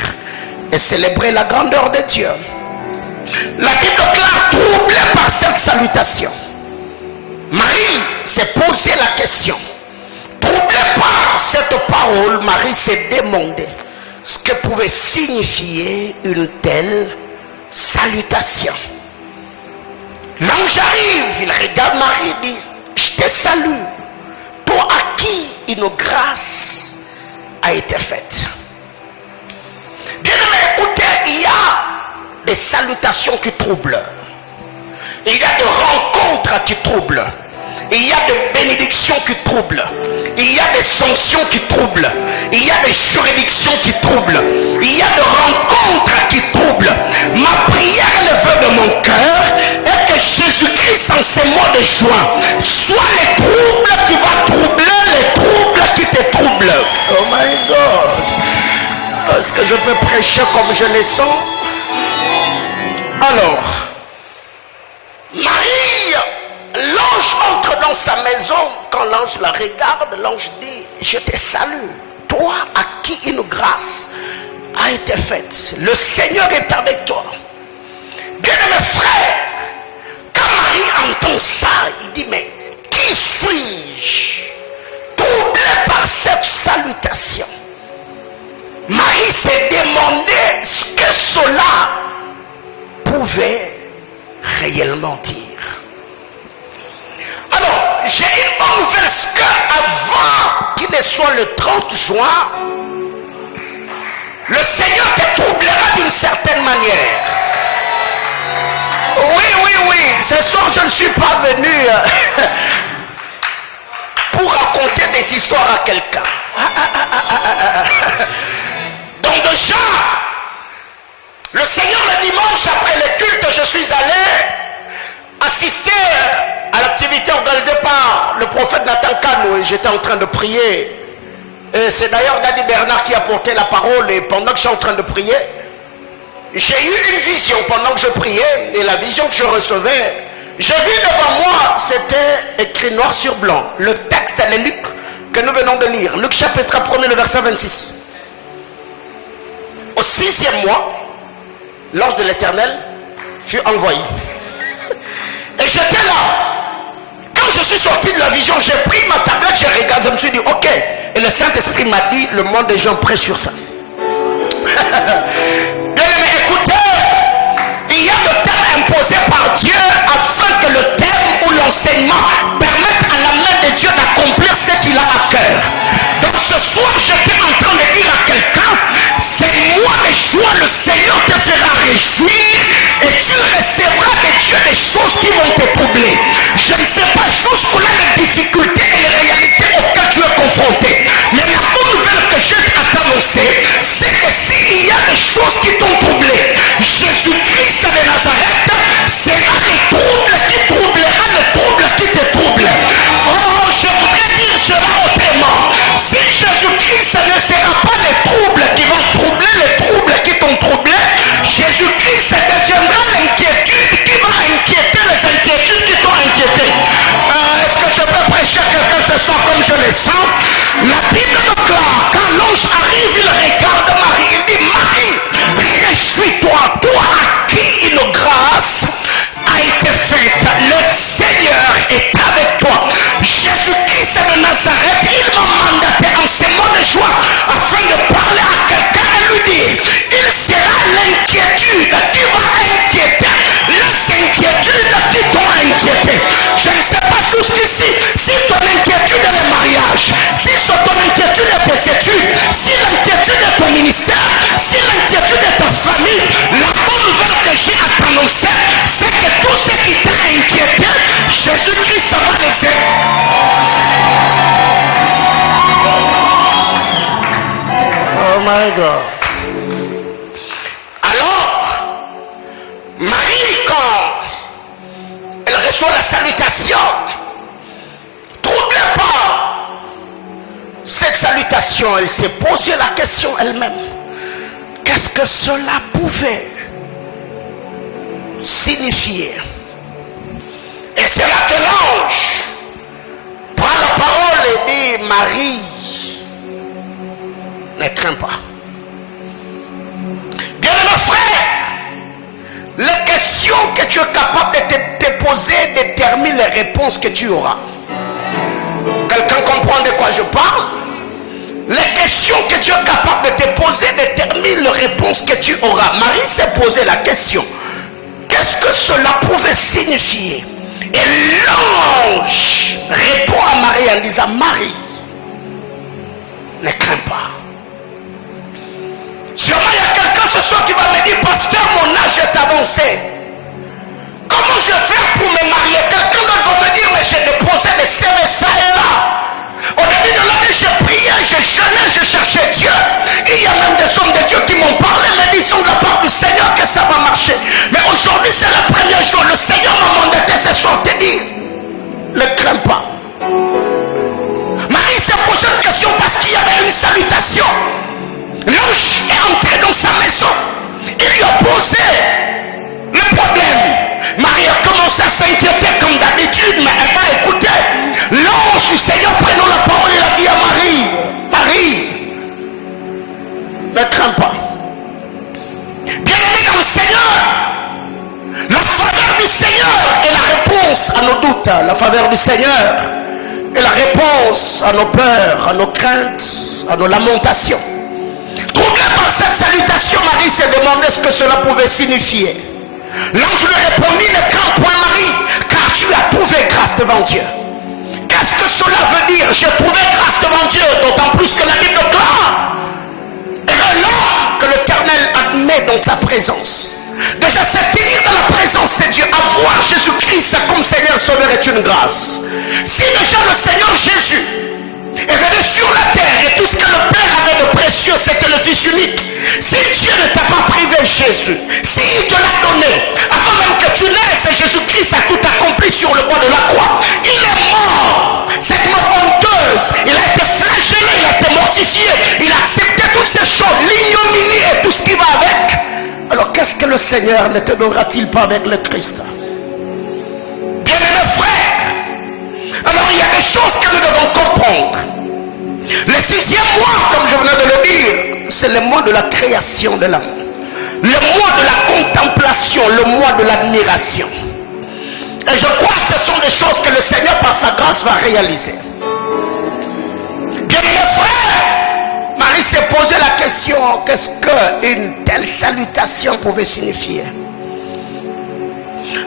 et célébrer la grandeur de Dieu. La Bible déclare, troublée par cette salutation, Marie s'est posé la question. Troublée par cette parole, Marie s'est demandé ce que pouvait signifier une telle salutation. L'ange arrive, il regarde Marie et dit, je te salue, toi à qui une grâce a été faite. Bien aimé, écoutez, il y a des salutations qui troublent. Il y a des rencontres qui troublent. Il y a des bénédictions qui troublent. Il y a des sanctions qui troublent. Il y a des juridictions qui troublent. Il y a des rencontres qui troublent. Ma prière, le vœu de mon cœur, est que Jésus-Christ, en ces mois de juin, soit les troubles qui vont troubler les troubles qui te troublent. Oh my God. Est-ce que je peux prêcher comme je le sens? Alors, Marie, l'ange entre dans sa maison. Quand l'ange la regarde, l'ange dit, je te salue, toi à qui une grâce a été faite. Le Seigneur est avec toi. Bien-aimés frères, quand Marie entend ça, il dit, mais qui suis-je? Troublé par cette salutation. Marie s'est demandé ce que cela pouvait réellement dire. Alors, j'ai une bonne nouvelle, ce qu'avant qu'il ne soit le 30 juin, le Seigneur te troublera d'une certaine manière. Oui, ce soir je ne suis pas venu pour raconter des histoires à quelqu'un. Dans 2 Le Seigneur, le dimanche, après le culte, je suis allé assister à l'activité organisée par le prophète Nathan Kanou et j'étais en train de prier. Et c'est d'ailleurs Daddy Bernard qui a porté la parole et pendant que je suis en train de prier, j'ai eu une vision pendant que je priais et la vision que je recevais, j'ai vu devant moi, c'était écrit noir sur blanc, le texte, c'est Luc que nous venons de lire, Luc chapitre 1, le verset 26. Au 6e mois, l'ange de l'Éternel fut envoyé. Et j'étais là. Quand je suis sorti de la vision, j'ai pris ma tablette, j'ai regardé, je me suis dit, ok. Et le Saint-Esprit m'a dit, le monde des gens prêts sur ça. Bien aimé, écoutez, il y a le thème imposé par Dieu afin que le thème ou l'enseignement permette à la main de Dieu d'accomplir ce qu'il a à cœur. Donc ce soir, j'étais en train de dire à quelqu'un, c'est moi de joie, le Seigneur te fera réjouir et tu recevras de Dieu des choses qui vont te troubler. Je ne sais pas jusqu'où-là les difficultés et les réalités auxquelles tu es confronté. Mais la bonne nouvelle que j'ai à t'annoncer, c'est que s'il y a des choses qui t'ont troublé, Jésus-Christ de Nazareth sera le trouble qui troublera le trouble qui te trouble. Oh, je voudrais dire cela autrement. Si Jésus-Christ ne sera pas le trouble qui va troubler les troubles qui t'ont troublé, Jésus-Christ deviendra l'inquiétude qui va inquiéter les inquiétudes qui t'ont inquiété. Est-ce que je peux prêcher à quelqu'un ce soir comme je le sens? La Bible me déclare, quand l'ange arrive, il regarde Marie, il dit, Marie, réjouis-toi, toi à qui une grâce a été faite. Le Seigneur est avec toi. Jésus-Christ de Nazareth, il m'a mandaté en ce mot de joie afin de parler à quelqu'un et lui dire, il sera l'inquiétude qui va inquiéter les inquiétudes qui t'ont inquiété. Je ne sais pas jusqu'ici si ton inquiétude est le mariage, si ton inquiétude est tes études, si l'inquiétude est ton ministère, si l'inquiétude est ta famille. La bonne nouvelle que j'ai à t'annoncer, c'est que tout ce qui t'a inquiété, Jésus-Christ va les aider. Oh my God. Alors, Marie, quand elle reçoit la salutation, troublez pas cette salutation, elle s'est posé la question elle-même. Qu'est-ce que cela pouvait signifier? Et c'est là que l'ange prend la parole et dit, Marie, ne crains pas. Bien aimé frère, les questions que tu es capable de te poser déterminent les réponses que tu auras. Quelqu'un comprend de quoi je parle? Les questions que tu es capable de te poser déterminent les réponses que tu auras. Marie s'est posé la question, qu'est-ce que cela pouvait signifier? Et l'ange répond à Marie en disant, Marie, ne crains pas. Sûrement il y a quelqu'un ce soir qui va me dire, pasteur, mon âge est avancé. Comment je vais faire pour me marier? Quelqu'un d'autre va me dire, mais j'ai déposé des CV ça et là. Au début de l'année, j'ai prié, j'ai jeûné, j'ai cherché Dieu. Il y a même des hommes de Dieu qui m'ont parlé, mais disons de la part du Seigneur que ça va marcher. Mais aujourd'hui, c'est le premier jour. Le Seigneur m'a mandaté ce soir de dire, ne crains pas. Marie s'est posé une question parce qu'il y avait une salutation. L'ange est entré dans sa maison. Il lui a posé le problème. Marie a commencé à s'inquiéter comme d'habitude, mais elle va écouter. L'ange du Seigneur prenant la parole, il a dit à Marie, Marie, ne crains pas. Bien-aimé dans le Seigneur, la faveur du Seigneur est la réponse à nos doutes. La faveur du Seigneur est la réponse à nos peurs, à nos craintes, à nos lamentations. Troublé par cette salutation, Marie s'est demandé ce que cela pouvait signifier. L'ange lui répondit, ne crains point Marie, car tu as trouvé grâce devant Dieu. Qu'est-ce que cela veut dire? J'ai trouvé grâce devant Dieu, d'autant plus que la Bible déclare. Et l'homme que l'Éternel admet dans sa présence. Déjà, c'est tenir dans la présence de Dieu, avoir Jésus-Christ comme Seigneur Sauveur est une grâce. Si déjà le Seigneur Jésus est venu sur la terre et tout ce que le Père avait de précieux, c'était le Fils unique. Si Dieu ne t'a pas privé Jésus, s'il te l'a donné, avant même que tu naisses, Jésus-Christ a tout accompli sur le bois de la croix. Il est mort. Cette mort honteuse, il a été flagellé, il a été mortifié, il a accepté toutes ces choses, l'ignominie et tout ce qui va avec. Alors qu'est-ce que le Seigneur ne te donnera-t-il pas avec le Christ? Bien-aimés frères, alors il y a des choses que nous devons comprendre. Le 6e mois, comme je venais de le dire, c'est le mois de la création de l'âme, le mois de la contemplation, le mois de l'admiration. Et je crois que ce sont des choses que le Seigneur par sa grâce va réaliser. Bien-aimés frères, Marie s'est posé la question, qu'est-ce qu'une telle salutation pouvait signifier?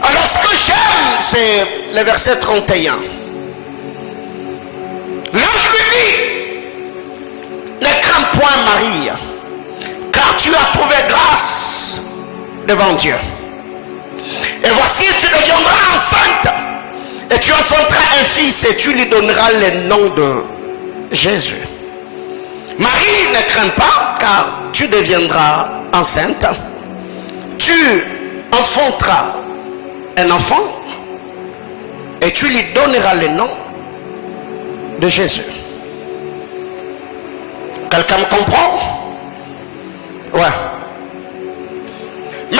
Alors ce que j'aime, c'est le verset 31. L'ange lui dit, ne crains point Marie, car tu as trouvé grâce devant Dieu. Et voici, tu deviendras enceinte, et tu enfanteras un fils, et tu lui donneras le nom de Jésus. Marie, ne crains pas, car tu deviendras enceinte. Tu enfanteras un enfant, et tu lui donneras le nom de Jésus. Quelqu'un me comprend? Ouais. Mais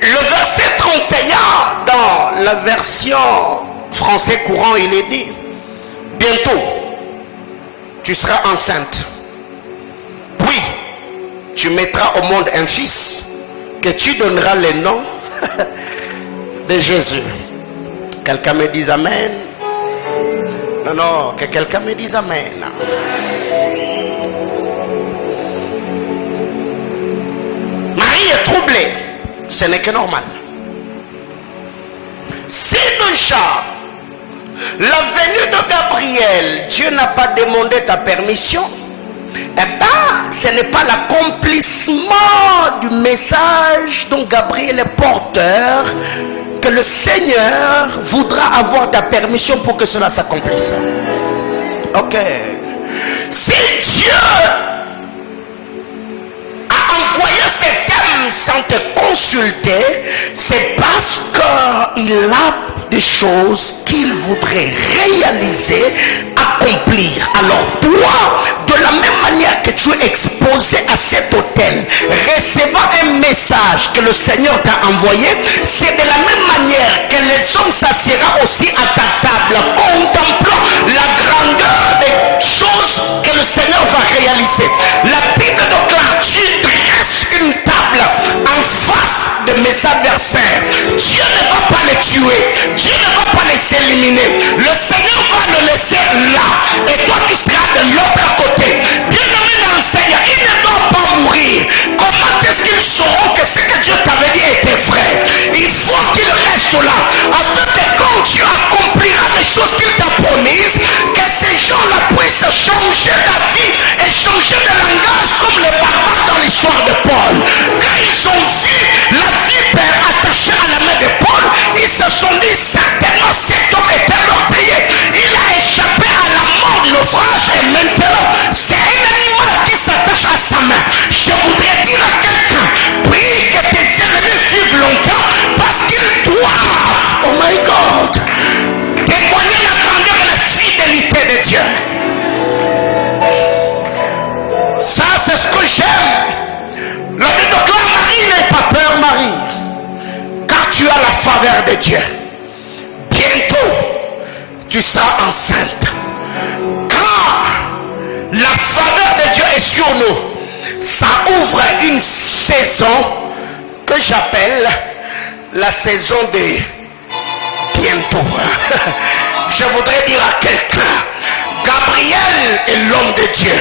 le verset 31 dans la version français courant, il est dit, bientôt tu seras enceinte, puis tu mettras au monde un fils que tu donneras le nom de Jésus. Quelqu'un me dise amen. Non, que quelqu'un me dise amen. Marie est troublée, ce n'est que normal. Si déjà la venue de Gabriel, Dieu n'a pas demandé ta permission, eh bien, ce n'est pas l'accomplissement du message dont Gabriel est porteur que le Seigneur voudra avoir ta permission pour que cela s'accomplisse. Ok. Si Dieu envoyer cet homme sans te consulter, c'est parce qu'il a des choses qu'il voudrait réaliser, accomplir. Alors toi, de la même manière que tu es exposé à cet autel, recevant un message que le Seigneur t'a envoyé, c'est de la même manière que les hommes s'assieront aussi à ta table, contemplant la grandeur des choses que le Seigneur va réaliser. La Bible déclare, tu dresses une table en face de mes adversaires. Dieu ne va pas les tuer, Dieu ne va pas les éliminer. Le Seigneur va le laisser là, et toi tu seras de l'autre côté. Bien-aimé dans le Seigneur, il ne doit pas mourir. Comment est-ce qu'ils sauront que ce que Dieu t'avait dit était vrai? Il faut qu'il reste là, afin que quand Dieu accomplira les choses qu'il t'a promises, que ces gens-là puissent changer d'avis et changer de langage comme les barbares dans l'histoire de Paul. Quand ils ont vu la vipère attachée à la main de Paul, ils se sont dit certainement cet homme était meurtrier. Il a échappé à la mort du naufrage et maintenant c'est un animal qui s'attache à sa main. Je voudrais dire à quelqu'un, prie que tes ennemis vivent longtemps parce qu'ils doivent, oh my God, témoigner la grandeur et la fidélité de Dieu. Ça c'est ce que j'aime. La Bible déclare, Marie, n'aie pas peur Marie, car tu as la faveur de Dieu. Bientôt tu seras enceinte. Quand la faveur de Dieu est sur nous, ça ouvre une saison que j'appelle la saison de bientôt. Je voudrais dire à quelqu'un, Gabriel est l'homme de Dieu.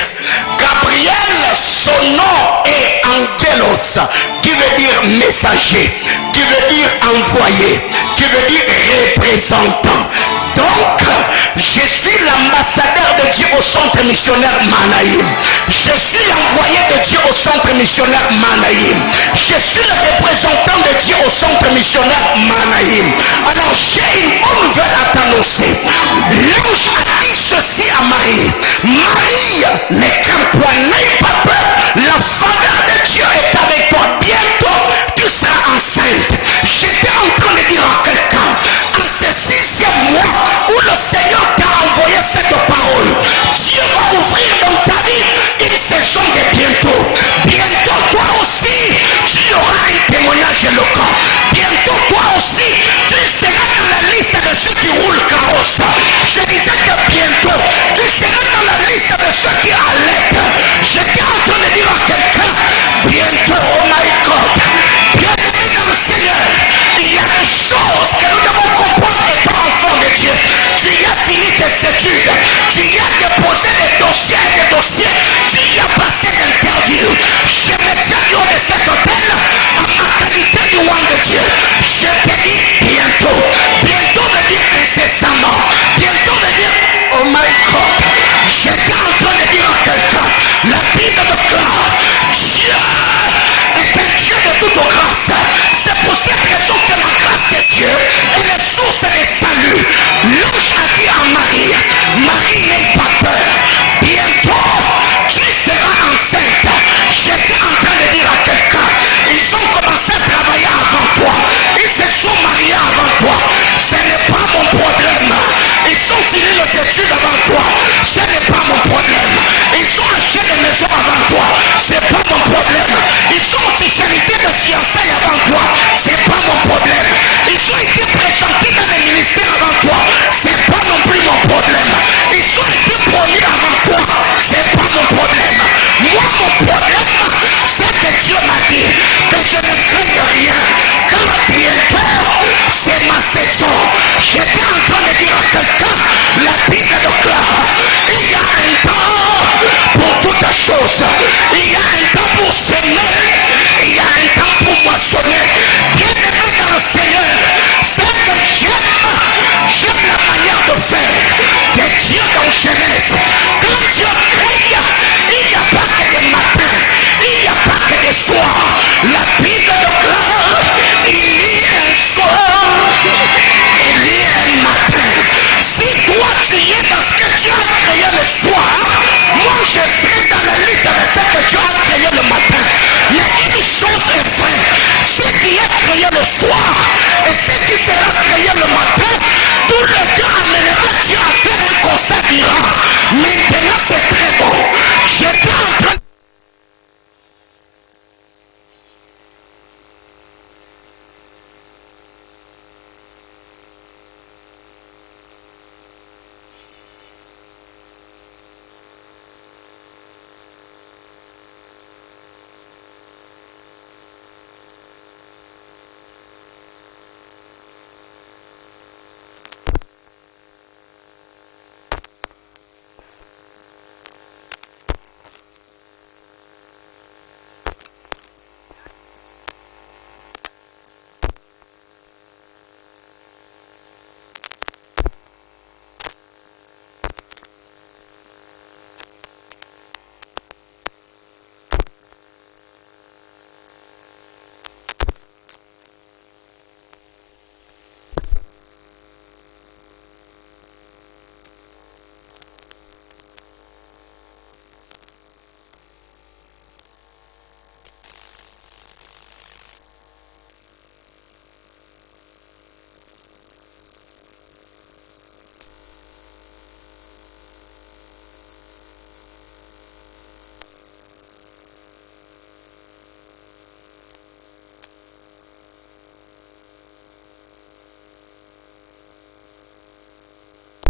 Gabriel, son nom est Angelos, qui veut dire messager, qui veut dire envoyé, qui veut dire représentant. Donc, je suis l'ambassadeur de Dieu au centre missionnaire Manaïm. Je suis l'envoyé de Dieu au centre missionnaire Manaïm. Je suis le représentant de Dieu au centre missionnaire Manaïm. Alors, j'ai une bonne nouvelle à t'annoncer. L'ange a dit ceci à Marie. Marie, ne crains point, n'aie pas peur. La faveur études, tu y as déposé des dossiers, tu y as passé l'interview. Je me tiens du haut de cet hôtel à ma qualité de roi de Dieu. Je te dis bientôt veut dire incessamment, bientôt veut dire oh my God. J'étais en train de dire à quelqu'un, la Bible déclare, Dieu est un Dieu de toute grâce. C'est pour cette raison que la grâce de Dieu est la source de salut. L'ange a dit à Marie, Marie n'aie pas peur, bientôt tu seras enceinte. J'étais en train de dire à quelqu'un, ils ont commencé à travailler avant toi, ils se sont mariés avant toi, ce n'est pas mon problème. Ils ont fini les études avant toi, ce n'est pas mon problème. Ils ont acheté des maisons avant toi, c'est pas mon problème. Ils ont officialisé des fiançailles avant toi, c'est pas mon problème. Ils ont été présentés dans les ministères avant toi, c'est pas non plus mon problème. Ils ont été promis avant toi, c'est pas mon problème. Moi mon problème, c'est que Dieu m'a dit que je ne craigne rien, car bientôt c'est ma saison. J'étais en train de dire à quelqu'un, la Bible déclare, il y a un temps pour toutes choses, il y a un temps pour semer, il y a un temps pour moissonner. Bien aimé dans le Seigneur, c'est que j'aime la manière de faire de Dieu dans Genèse. Quand Dieu crée, il n'y a pas que des matins, il n'y a pas que des soirs. La Bible déclare, il y a un soir, il y a un matin. Si toi tu es dans ce que Dieu a créé le soir, moi je serai dans la liste de ce que Dieu a créé le matin. Mais une chose est vraie, ce qui est créé le soir et ce qui sera créé le matin, tout le temps amènera Dieu à faire un concert miracle. Maintenant c'est très bon. J'étais en train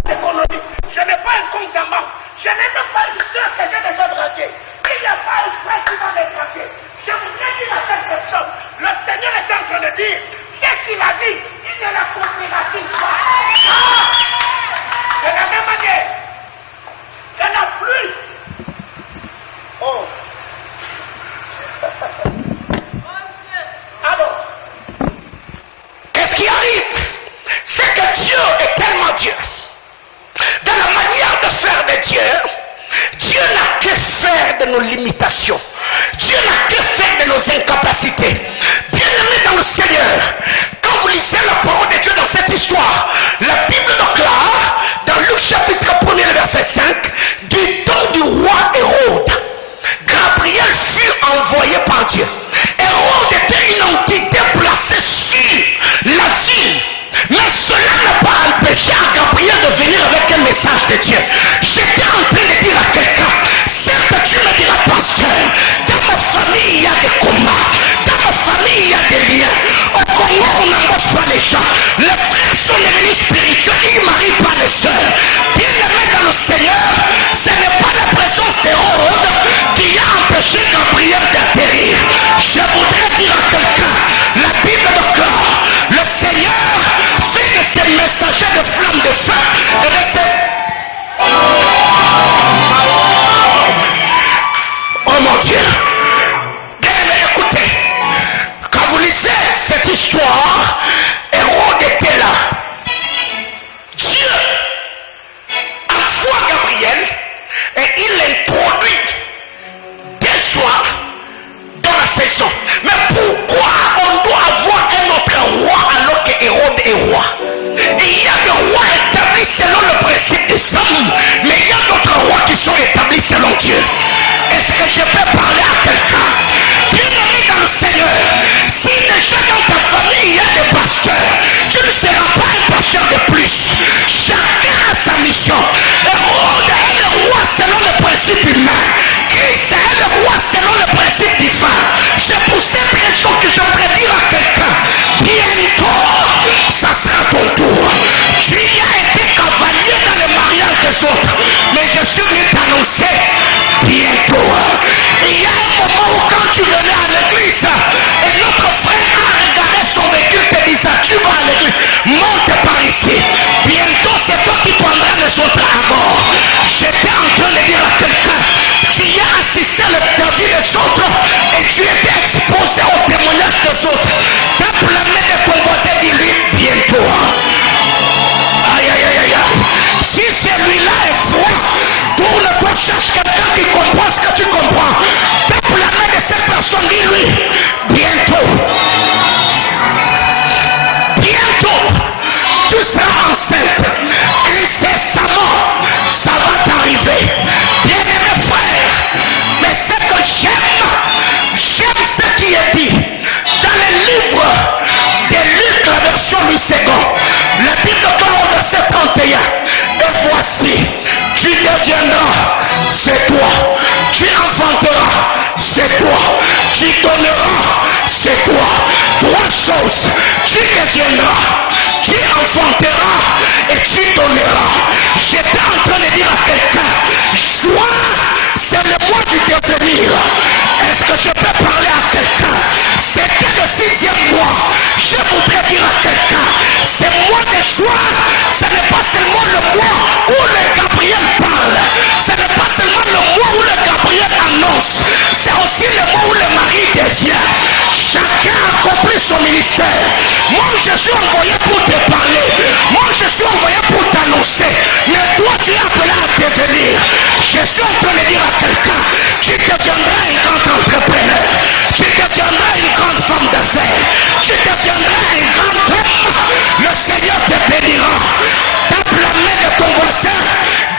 économique. Je n'ai pas un compte en banque. Je n'ai même pas une soeur que j'ai déjà draguée. Il n'y a pas un frère qui va me draguer. Je voudrais dire à cette personne, le Seigneur est en train de dire, ce qu'il a dit, il ne l'accomplira qu'une fois. De la même manière que la pluie. Oh. Alors, qu'est-ce qui arrive? C'est que Dieu est tellement Dieu. Dans la manière de faire de Dieu, Dieu n'a que faire de nos limitations. Dieu n'a que faire de nos incapacités. Bien-aimés dans le Seigneur, quand vous lisez la parole de Dieu dans cette histoire, la Bible déclare, dans Luc chapitre 1er, verset 5, du temps du roi Hérode, Gabriel fut envoyé par Dieu. Hérode était une entité placée sur la ville. Mais cela n'a pas empêché à Gabriel de venir avec un message de Dieu. J'étais en train de dire à quelqu'un, certes tu me diras, pasteur, dans ma famille il y a des combats, dans ma famille il y a des liens. Au Congo on n'embauche pas les gens, les frères sont devenus spirituels, ils ne marient pas les sœurs. Bien aimé dans le Seigneur, ce n'est pas la présence d'Hérode qui a empêché Gabriel d'atterrir. Je voudrais dire à quelqu'un, la Bible déclare, le Seigneur fait de ces messagers de flammes de feu et de ces Dieu. Est-ce que je peux parler à quelqu'un? Bien-aimé dans le Seigneur, si déjà dans ta famille il y a des pasteurs, tu ne seras pas un pasteur de plus. Chacun a sa mission. Hérode est le roi selon le principe humain. Christ est le roi selon le principe divin. C'est pour cette raison que je voudrais dire à quelqu'un, bientôt, ça sera ton tour. Tu y as été cavalier dans le mariage des autres, mais je suis venu t'annoncer, bientôt. Il y a un moment où quand tu venais à l'église, et notre frère a regardé son véhicule, te disait, tu vas à l'église, monte par ici. Bientôt c'est toi qui prendras les autres à mort. J'étais en train de dire à quelqu'un, tu y as assisté à la vie des autres et tu étais exposé au témoignage des autres. Tape la main de ton voisin, dis-lui bientôt. Aïe aïe aïe aïe. Si celui-là est froid, tourne-toi, cherche quelqu'un qui comprend ce que tu comprends. Tape la main de cette personne, dis-lui bientôt. Bientôt, tu seras enceinte. Incessamment, ça va t'arriver. Bien-aimé frère, mais ce que j'aime ce qui est dit dans le livre de Luc, la version Louis II. La Bible parle au verset 31. Et voici, tu deviendras, c'est toi. Tu enfanteras, c'est toi. Tu donneras, c'est toi. Trois choses. Tu deviendras, tu enfanteras et tu donneras. J'étais en train de dire à quelqu'un, joie, c'est le mois du devenir. Est-ce que je peux parler à quelqu'un? C'était le 6e mois. Je voudrais dire à quelqu'un, ce mois de joie, ce n'est pas seulement le mois où le Gabriel parle. Ce n'est pas seulement le mois où le Gabriel annonce. C'est aussi le mois où le mari devient. Chacun accomplit son ministère. Moi je suis envoyé pour te parler. Moi je suis envoyé pour t'annoncer. Mais toi tu es appelé à devenir. Je suis en train de dire à quelqu'un, tu deviendras un grand entrepreneur. Tu deviendras une grande femme d'affaires. Tu deviendras un grand homme. Le Seigneur te bénira. Tape la main de ton voisin.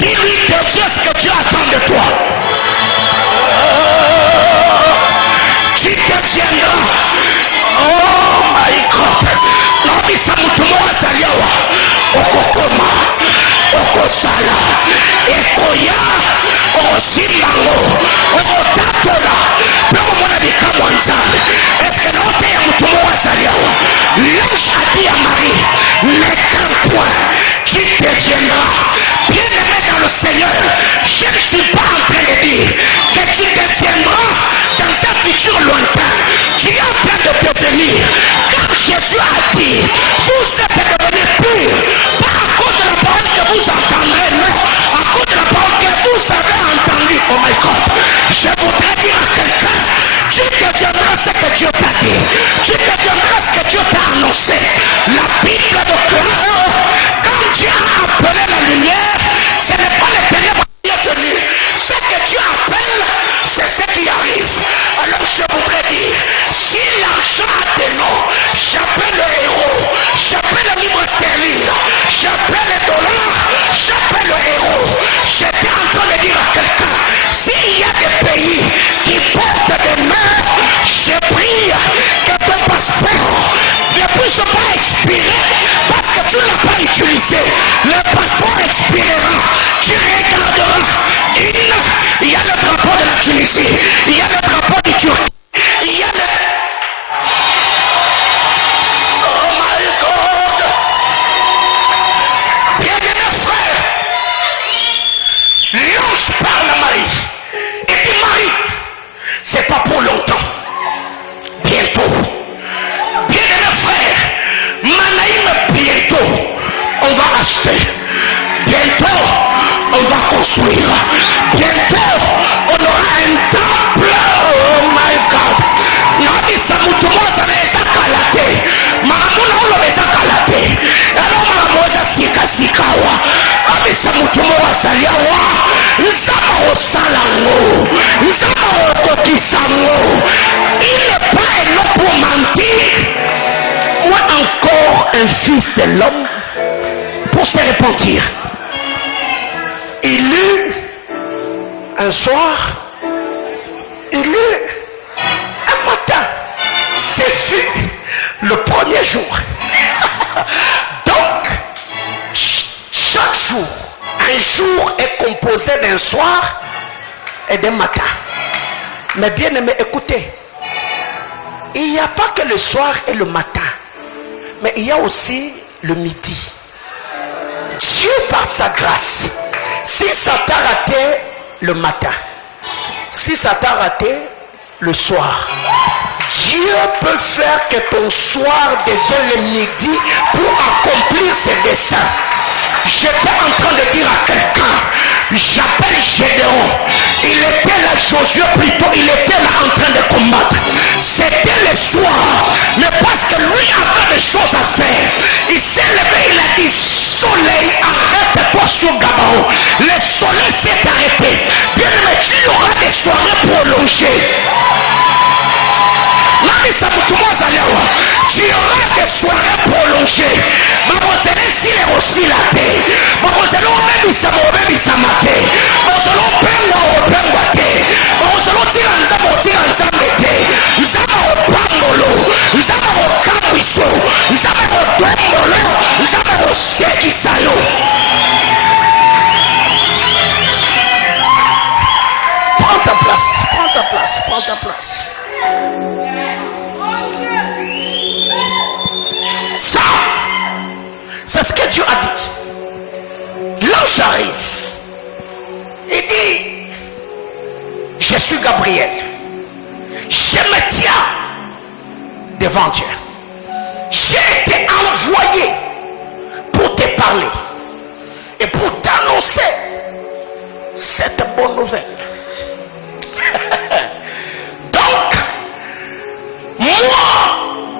Dis-lui deviens ce que Dieu attend de toi. Tu deviendras. Oh my God. Nobisa mutumo azaliwa. Okokoma. Okosala. Ekoya. Osimango. Okotatola. Pego mwana bikamu anzame. Est-ce que non te ya mutumo azaliwa? L'ange a dit à Marie, ne crains point, tu deviendras. Bien-aimé dans le Seigneur, je ne suis pas en train de dire que tu deviendras dans un futur lointain. Tu es en train de devenir. Car Jésus a dit, vous êtes devenus purs, pas à cause de la parole que vous entendrez, non, à cause de la parole que vous avez entendue. Oh my God, je voudrais dire à quelqu'un, tu deviendras ce que Dieu t'a dit. Tu deviendras ce que Dieu t'a annoncé. La Bible déclare, quand Dieu a appelé la lumière, ce n'est pas les ténèbres qui est venu. Ce que Dieu appelle, c'est ce qui arrive. Alors je voudrais dire, si l'argent a des noms, j'appelle le héros, j'appelle le livre sterling, j'appelle le dollar, j'appelle le héros. J'étais en train de dire à quelqu'un, s'il y a des pays qui portent des mains, je prie que ton passeport ne puisse pas expirer parce que tu ne l'as pas utilisé. Le passeport expirera. Tu regarderas. Il y a le drapeau de la Tunisie. Il y a le drapeau du Turquie. Il y a le... Oh my God. Bien-aimé frère, l'ange parle à Marie. Et dit Marie, c'est pas pour longtemps. Bientôt. Bien-aimé frère, Manaïm, bientôt, on va acheter. Bientôt, on va construire. Bientôt, on aura un temple. Oh my God. Nabisa mutumoza neza kalate. Maramuna ulo neza kalate. Alo maramoza sika sikawa. Abisa mutumoza saliawa. Nzama osalango. Nzama okokisango. Il n'est pas un homme pour mentir. Moi encore un fils de l'homme pour se repentir. Il eut Un soir, il eut un matin. Ce fut le premier jour. Donc, chaque jour, un jour est composé d'un soir et d'un matin. Mais bien aimé, écoutez, il n'y a pas que le soir et le matin, mais il y a aussi le midi. Dieu, par sa grâce, si ça t'a raté le matin, si ça t'a raté le soir, Dieu peut faire que ton soir devienne le midi pour accomplir ses desseins. J'étais en train de dire à quelqu'un, j'appelle Gédéon. Il était là, Josué plutôt, il était là en train de combattre. C'était le soir, mais parce que lui avait des choses à faire, il s'est levé, il a dit, soleil, arrête-toi sur Gabaon. Le soleil s'est arrêté. Bien aimé, tu auras des soirées prolongées. Tu auras des soirées prolongées. Mademoiselle, s'il est aussi la paix. Mademoiselle, on même ça maté. Mademoiselle, on peint. Mademoiselle, on tire en zambete. Nzama au pangolo. Nzama au kamwiso. Nzama au tombolo. Nzama au sekisayo. Prends ta place. Ça, c'est ce que Dieu a dit. L'ange arrive. Il dit, je suis Gabriel. Je me tiens devant Dieu. J'ai été envoyé pour te parler et pour t'annoncer cette bonne nouvelle. Donc, moi,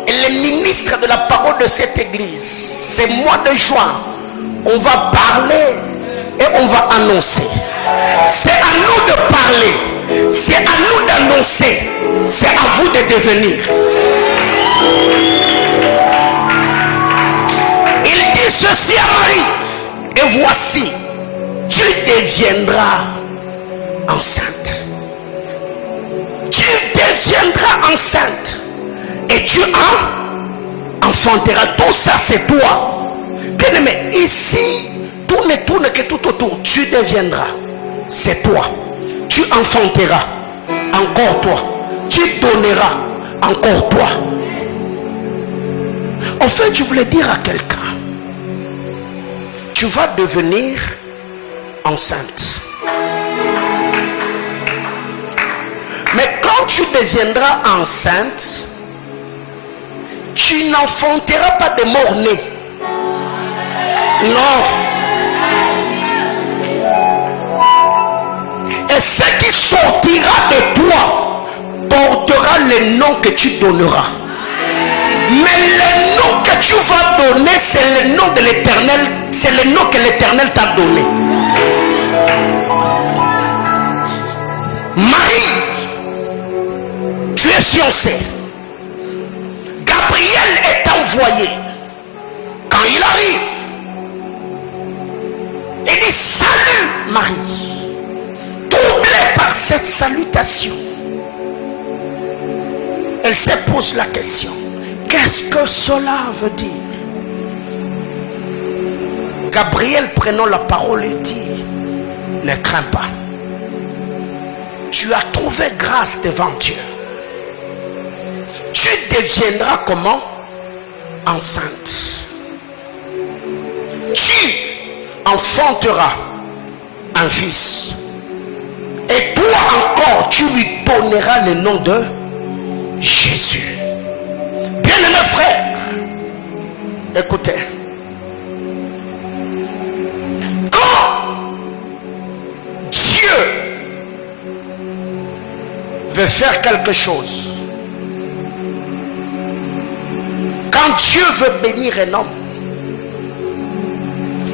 le ministre de la parole de cette église, c'est mois de juin, on va parler et on va annoncer. C'est à nous de parler, c'est à nous d'annoncer, c'est à vous de devenir. Il dit ceci à Marie, et voici, tu deviendras enceinte. Tu deviendras enceinte. Et tu enfanteras. Tout ça, c'est toi. Bien aimé, ici, tourne que tout autour. Tu deviendras. C'est toi. Tu enfanteras. Encore toi. Tu donneras. Encore toi. En fait, je voulais dire à quelqu'un, tu vas devenir enceinte. Mais quand tu deviendras enceinte, tu n'enfanteras pas de mort-nés. Non. Et ce qui sortira de toi portera le nom que tu donneras. Mais le nom que tu vas donner, c'est le nom de l'Éternel. C'est le nom que l'Éternel t'a donné. Marie, tu es fiancée. Gabriel est envoyé. Quand il arrive, il dit salut Marie. Troublée par cette salutation, elle se pose la question, qu'est-ce que cela veut dire? Gabriel prenant la parole et dit, ne crains pas, tu as trouvé grâce devant Dieu. Tu deviendras comment? Enceinte. Tu enfanteras un fils. Et toi encore, tu lui donneras le nom de Jésus. Bien-aimés frères, écoutez. Quand Dieu veut faire quelque chose, quand Dieu veut bénir un homme,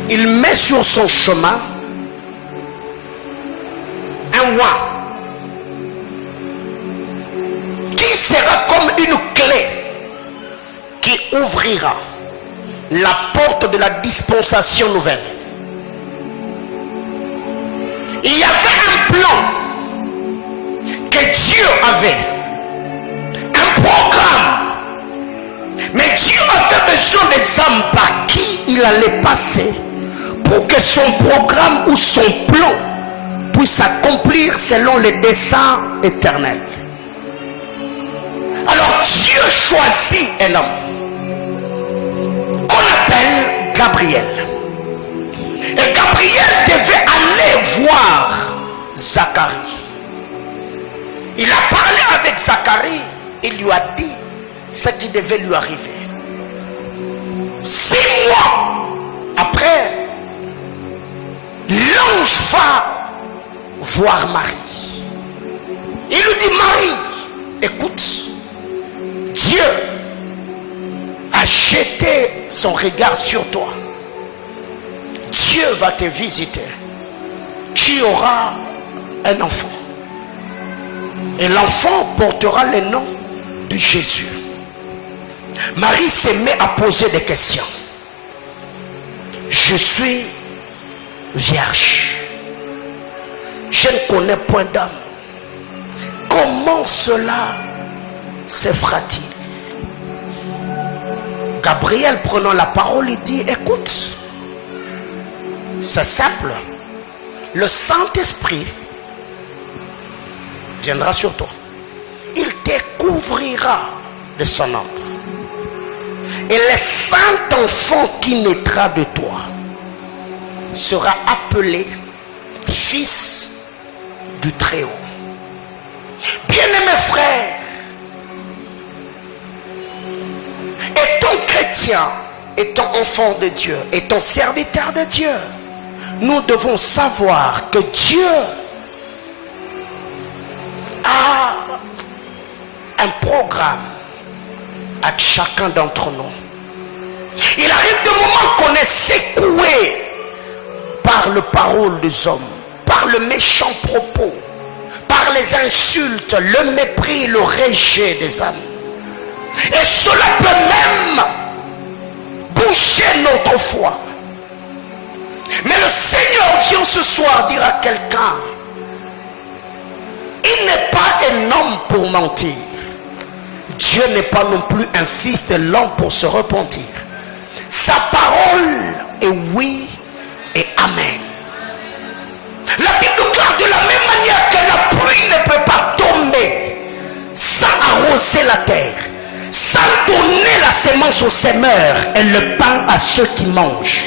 il met sur son chemin un roi qui sera comme une clé qui ouvrira la porte de la dispensation nouvelle. Il y avait un plan que Dieu avait un programme. Mais Dieu avait besoin des âmes par qui il allait passer pour que son programme ou son plan puisse s'accomplir selon les desseins éternels. Alors Dieu choisit un homme qu'on appelle Gabriel. Et Gabriel devait aller voir Zacharie. Il a parlé avec Zacharie. Il lui a dit ce qui devait lui arriver. 6 mois après, l'ange va voir Marie. Il lui dit: Marie, écoute, Dieu a jeté son regard sur toi. Dieu va te visiter. Tu auras un enfant. Et l'enfant portera le nom de Jésus. Marie se met à poser des questions. Je suis vierge. Je ne connais point d'homme. Comment cela se fera-t-il? Gabriel, prenant la parole, il dit: écoute, c'est simple. Le Saint-Esprit viendra sur toi. Il te couvrira de son ombre. Et le Saint-Enfant qui naîtra de toi sera appelé Fils du Très-Haut. Bien-aimés frères, étant chrétien, étant enfant de Dieu, étant serviteur de Dieu, nous devons savoir que Dieu a un programme avec chacun d'entre nous. Il arrive des moments qu'on est secoué par les paroles des hommes, par le méchant propos, par les insultes, le mépris, le rejet des âmes. Et cela peut même boucher notre foi. Mais le Seigneur vient ce soir dire à quelqu'un: il n'est pas un homme pour mentir. Dieu n'est pas non plus un fils de l'homme pour se repentir. Sa parole est oui et amen. La Bible déclare de la même manière que la pluie ne peut pas tomber sans arroser la terre, sans donner la semence aux semeurs et le pain à ceux qui mangent.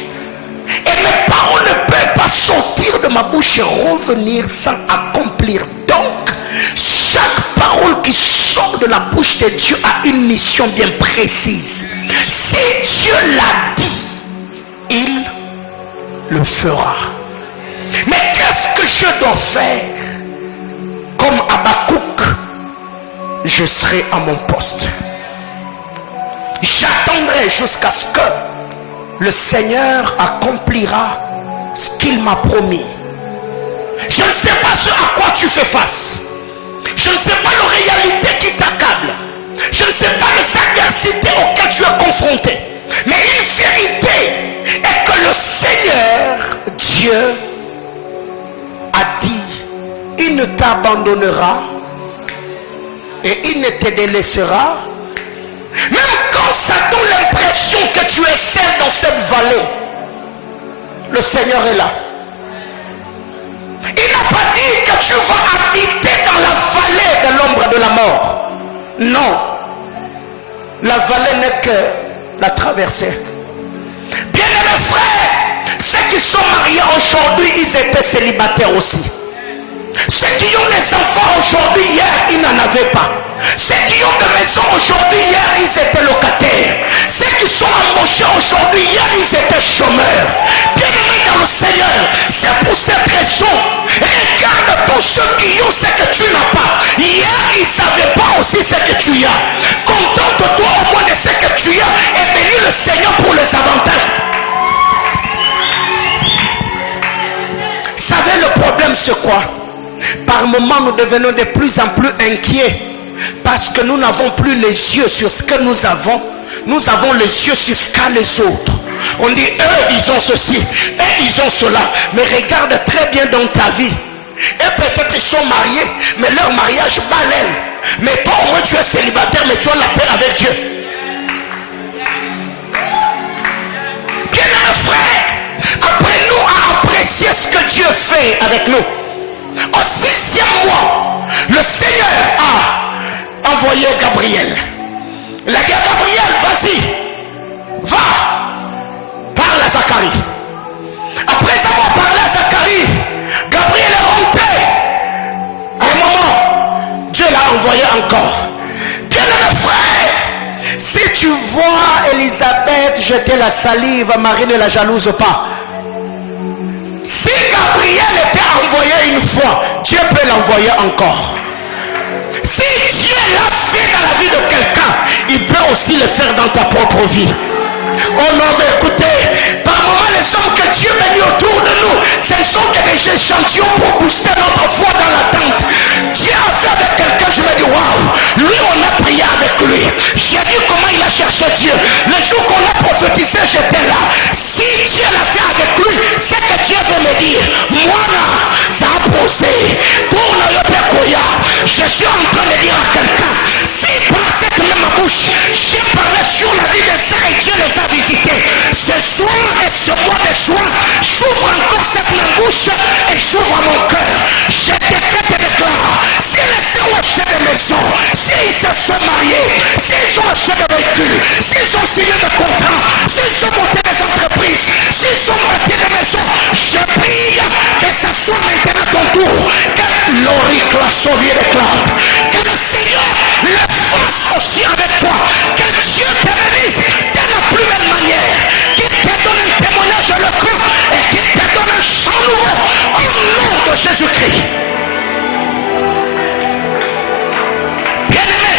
Et mes paroles ne peuvent pas sortir de ma bouche et revenir sans accomplir. Donc, chaque parole qui sort de la bouche de Dieu a une mission bien précise. Si Dieu l'a dit, il le fera. Mais qu'est-ce que je dois faire? Comme Habakkuk, je serai à mon poste. J'attendrai jusqu'à ce que le Seigneur accomplira ce qu'il m'a promis. Je ne sais pas ce à quoi tu fais face. Je ne sais pas les réalités qui t'accablent. Je ne sais pas les adversités auxquelles tu es confronté. Mais une vérité est que le Seigneur, Dieu, a dit: il ne t'abandonnera et il ne te délaissera. Même quand ça donne l'impression que tu es seul dans cette vallée, le Seigneur est là. Il n'a pas dit que tu vas habiter dans la vallée de l'ombre de la mort. Non. La vallée n'est que la traversée. Bien-aimés frères, ceux qui sont mariés aujourd'hui, ils étaient célibataires aussi. Ceux qui ont des enfants aujourd'hui, hier, ils n'en avaient pas. Ceux qui ont des maisons aujourd'hui, hier, ils étaient locataires. Ceux qui sont embauchés aujourd'hui, hier, ils étaient chômeurs. Bien-aimés dans le Seigneur, c'est pour cette raison. Regarde tous ceux qui ont ce que tu n'as pas. Hier, ils ne savaient pas aussi ce que tu as. Contente-toi au moins de ce que tu as et bénis le Seigneur pour les avantages. Savez, le problème c'est quoi? Par moments, nous devenons de plus en plus inquiets parce que nous n'avons plus les yeux sur ce que nous avons. Nous avons les yeux sur ce qu'a les autres. On dit, eux, ils ont ceci, eux, ils ont cela. Mais regarde très bien dans ta vie. Et peut-être ils sont mariés, mais leur mariage bat l'aile. Mais toi au moins tu es célibataire, mais tu as la paix avec Dieu. Bien-aimés frères, apprenons à apprécier ce que Dieu fait avec nous. Au 6e mois, le Seigneur a envoyé Gabriel. Il a dit à Gabriel, vas-y, va, parle à Zacharie. Après avoir parlé à Zacharie, Gabriel est rentré. À un moment, Dieu l'a envoyé encore. Bien-aimés frères, si tu vois Élisabeth jeter la salive, Marie ne la jalouse pas. Si Gabriel était envoyé une fois, Dieu peut l'envoyer encore. Si Dieu l'a fait dans la vie de quelqu'un, il peut aussi le faire dans ta propre vie. Oh non, mais écoutez, par moments les hommes que Dieu bénit autour de nous, ce ne sont que des échantillons pour booster notre foi dans l'attente. Dieu a fait avec quelqu'un, je me dis waouh, lui on a prié avec lui. J'ai vu comment il a cherché Dieu. Le jour qu'on a prophétisé, j'étais là. Si Dieu l'a fait avec lui, c'est que Dieu veut me dire, moi là, ça a posé. Tourne le pécoya. Je suis en train de dire à quelqu'un, si par cette même bouche, j'ai parlé sur la vie des saints et Dieu les a visités. Ce soir et ce mois de juin, j'ouvre encore cette même bouche et j'ouvre mon cœur. Je décrète et déclare, si les saints ont acheté des maisons, s'ils se sont mariés, s'ils ont acheté des véhicules, s'ils ont signé des contrats, s'ils ont monté des entreprises, s'ils ont monté des maisons, je prie que ce soit maintenant ton tour. Que l'oricla sauvier déclare, que le Seigneur le fasse aussi avec toi. Que Dieu te bénisse de la plus belle manière, qu'il te donne un témoignage à le cœur et qu'il te donne un chant nouveau au nom de Jésus-Christ. Bien-aimé,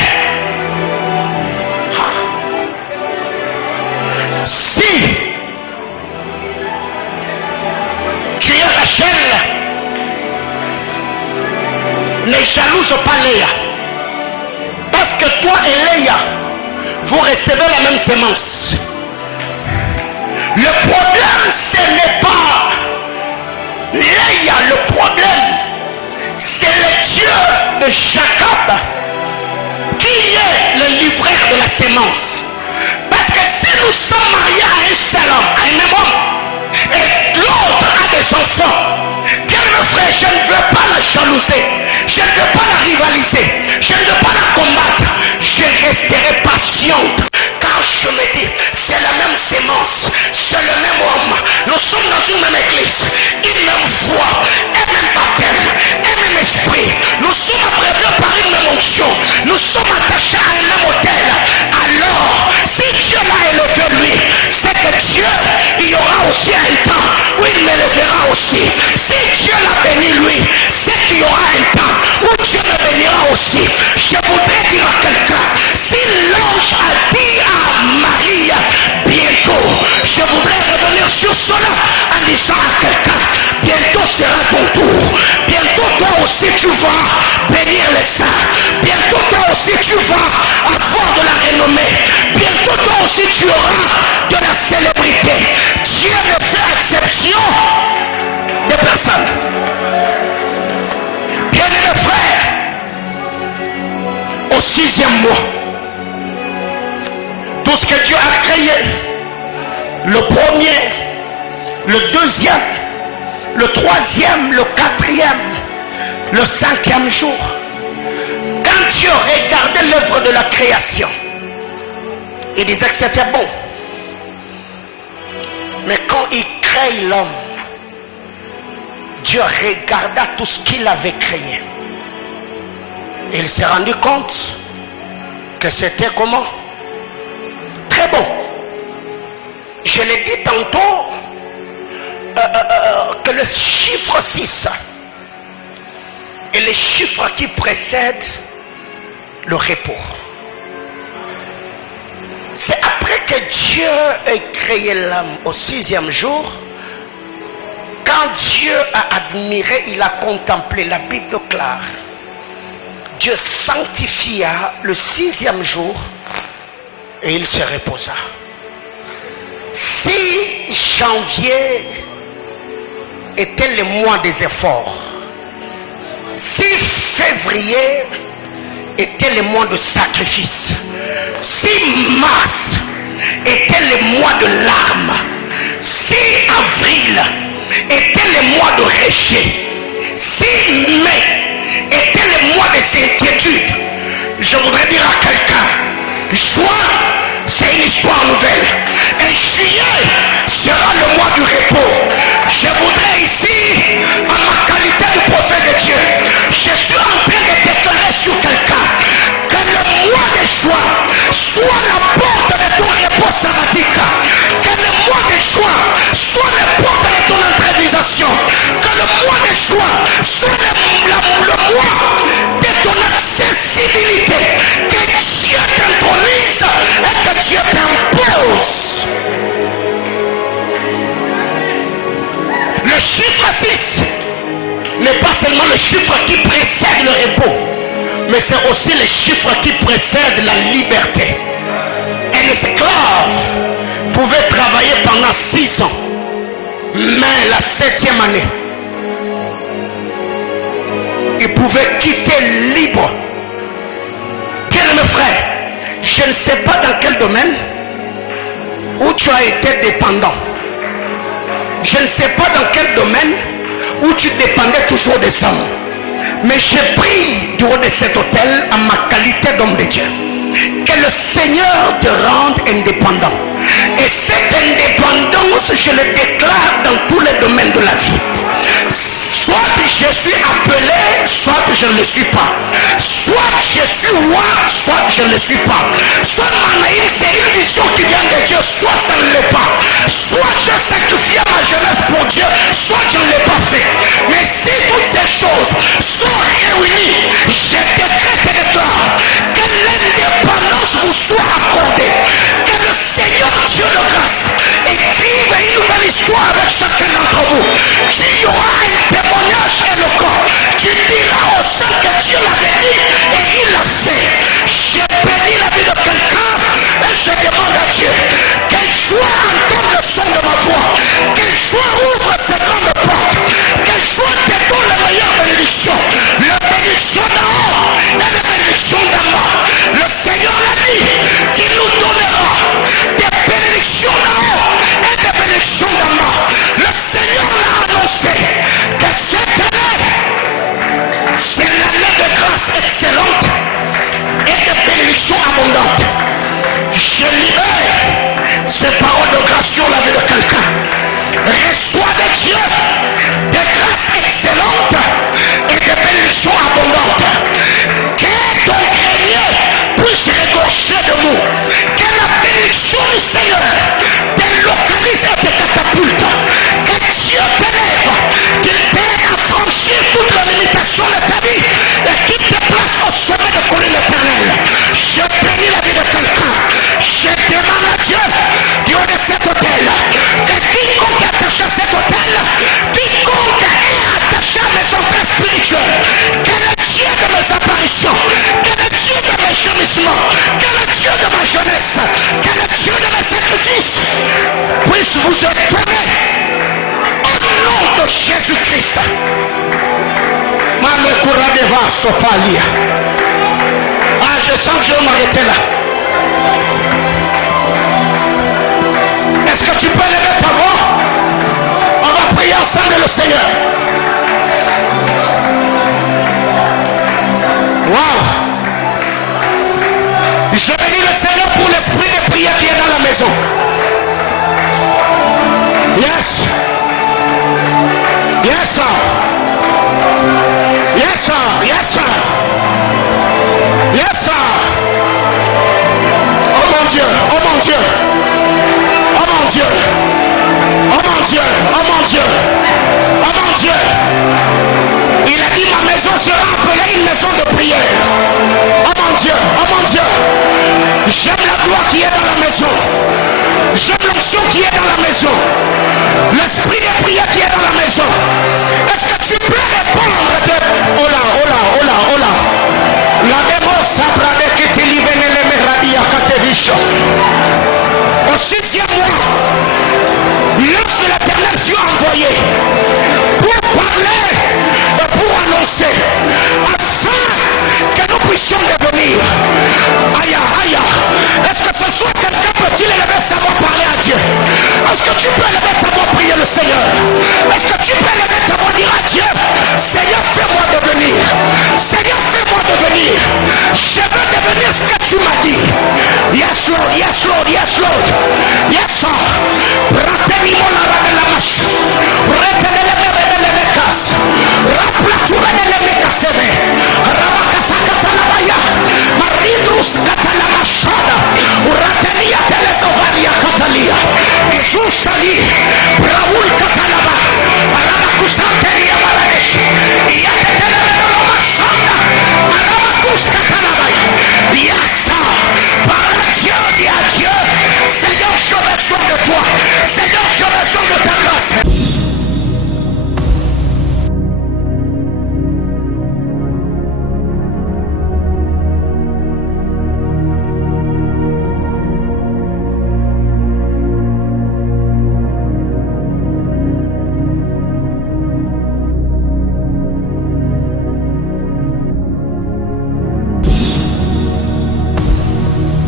si tu es Rachel, ne jalouse pas Léa, parce que toi et Léa, vous recevez la même sémence. Le problème, ce n'est pas Léa, le problème, c'est le Dieu de Jacob qui est le livreur de la sémence. Parce que si nous sommes mariés à un seul homme, à un même homme, et l'autre a des enfants, bien mes frères, je ne veux pas la jalouser, je ne veux pas la rivaliser, je ne veux pas la combattre, je resterai patiente. Car je me dis, c'est la même sémence, c'est le même homme. Nous sommes dans une même église, une même foi, un même baptême, un même esprit. Nous sommes abreuvés par une même onction. Nous sommes attachés à un même autel. Alors, si Dieu l'a élevé lui, c'est que Dieu, il y aura aussi un temps où il m'élèvera aussi. Si Dieu l'a béni lui, c'est qu'il y aura un temps où Dieu me bénira aussi. Je voudrais dire à quelqu'un, si l'ange a dit à Marie, bientôt, je voudrais revenir sur cela en disant à quelqu'un, bientôt sera ton tour. Bientôt toi aussi tu vas bénir les saints. Bientôt toi aussi tu vas avoir de la renommée. Bientôt toi aussi tu auras de la célébrité. Dieu ne fait exception de personne. Bien-aimés frères, au 6e mois, tout ce que Dieu a créé, le premier, le deuxième, le troisième, le quatrième, le 5e jour, quand Dieu regardait l'œuvre de la création, il disait que c'était bon. Mais quand il crée l'homme, Dieu regarda tout ce qu'il avait créé. Et il s'est rendu compte que c'était comment? Très bon. Je l'ai dit tantôt que le chiffre 6 est le chiffre qui précède le repos. C'est après que Dieu ait créé l'homme au 6e jour, quand Dieu a admiré, il a contemplé, la Bible déclare, Dieu sanctifia le 6e jour et il se reposa. 6 janvier était le mois des efforts. Si février était le mois de sacrifice, si mars était le mois de larmes, si avril était le mois de rejet, si mai était le mois des inquiétudes, je voudrais dire à quelqu'un, juin, c'est une histoire nouvelle. Et juillet sera le mois du repos. Je voudrais ici, en ma qualité de prophète de Dieu, je suis en train de déclarer sur quelqu'un que le mois de juin soit la porte de ton repos sabbatique. Que le mois de juin soit la porte de ton intronisation. Que le mois de juin soit le mois de ton accessibilité. Que Dieu t'intronise et que Dieu t'impose. Le chiffre 6 n'est pas seulement le chiffre qui précède le repos, mais c'est aussi le chiffre qui précède la liberté. Un esclave pouvait travailler pendant 6 ans, mais la 7e année, il pouvait quitter libre. Bien-aimé frère, je ne sais pas dans quel domaine où tu as été dépendant. Je ne sais pas dans quel domaine où tu dépendais toujours des hommes. Mais je prie du haut de cet hôtel en ma qualité d'homme de Dieu. Que le Seigneur te rende indépendant. Et cette indépendance, je le déclare dans tous les domaines de la vie. Soit je suis appelé, soit je ne le suis pas. Soit je suis roi, soit je ne le suis pas. Soit Manaïm, c'est une vision qui vient de Dieu, soit ça ne l'est pas. Soit je sacrifie ma jeunesse pour Dieu, soit je ne l'ai pas fait. Mais si toutes ces choses sont réunies, je décrète et déclare que l'indépendance vous soit accordée. Que le Seigneur Dieu de grâce écrive une nouvelle histoire avec chacun d'entre vous. Il y aura un témoignage éloquent qui dira au sein que Dieu l'avait dit et il l'a fait. Je bénis la vie de quelqu'un et je demande à Dieu qu'elle soit entende le son de ma voix, qu'elle soit ouvre ses grandes portes, qu'elle soit te donne les meilleures bénédictions, la bénédiction d'en haut et la bénédiction d'en bas. Le Seigneur l'a dit qu'il nous donnera des bénédictions d'en haut et des bénédictions d'en bas. Le Seigneur l'a annoncé que cette année, c'est l'année de grâce excellente et de bénédictions abondantes. Je libère ces paroles de grâce sur la vie de quelqu'un. Reçois de Dieu des grâces excellentes et des bénédictions abondantes. Que ton grenier puisse regorger de nous. Que la bénédiction du Seigneur te localise et te catapulte. Que Dieu t'élève, qu'il t'aide à franchir toutes les limitations de ta vie et qu'il te place au sommet de colline éternelle. Je bénis la vie de quelqu'un. Je demande à Dieu, du haut de cet hôtel, que quiconque est attaché à cet hôtel, quiconque est attaché à mes entrées spirituelles, que le Dieu de mes apparitions, que le Dieu de mes gémissements, que le Dieu de ma jeunesse, que le Dieu de mes sacrifices puisse vous étonner au nom de Jésus-Christ. Ah, je sens que je vais m'arrêter là. Est-ce que tu peux lever ta voix? On va prier ensemble le Seigneur. Wow. Je bénis le Seigneur pour l'esprit de prière qui est dans la maison. Yes. Yes, sir. Yes, sir. Yes, sir. Yes, sir. Oh mon Dieu. Oh mon Dieu. Oh mon Dieu. Oh mon Dieu. Oh mon Dieu. Oh mon Dieu. Il a dit ma maison sera appelée une maison de prière. Oh mon Dieu. Oh mon Dieu. J'aime la gloire qui est dans la maison. J'aime l'onction qui est dans la maison. L'esprit de prière qui est dans la maison. Est-ce que tu peux répondre de... Oh là, oh là, oh là, oh là. La démo sabrade qui te livre nelle meradia katevisha. Au 6e mois, l'ange de l'Éternel fut envoyé pour parler et pour annoncer avancer afin que nous puissions devenir. Aïe, aïe. Est-ce que ce soit quelqu'un peut-il élever sa voix parler à Dieu? Est-ce que tu peux élever ta voix prier le Seigneur? Est-ce que tu peux élever ta voix dire à Dieu, Seigneur, fais-moi devenir. Seigneur, fais-moi devenir. Je veux devenir ce que tu m'as dit. Yes, Lord, yes, Lord, yes, Lord. Yes, Lord. Bratenimo la rabelamas. Retenele mekas. Rapla tu menele mekaseme.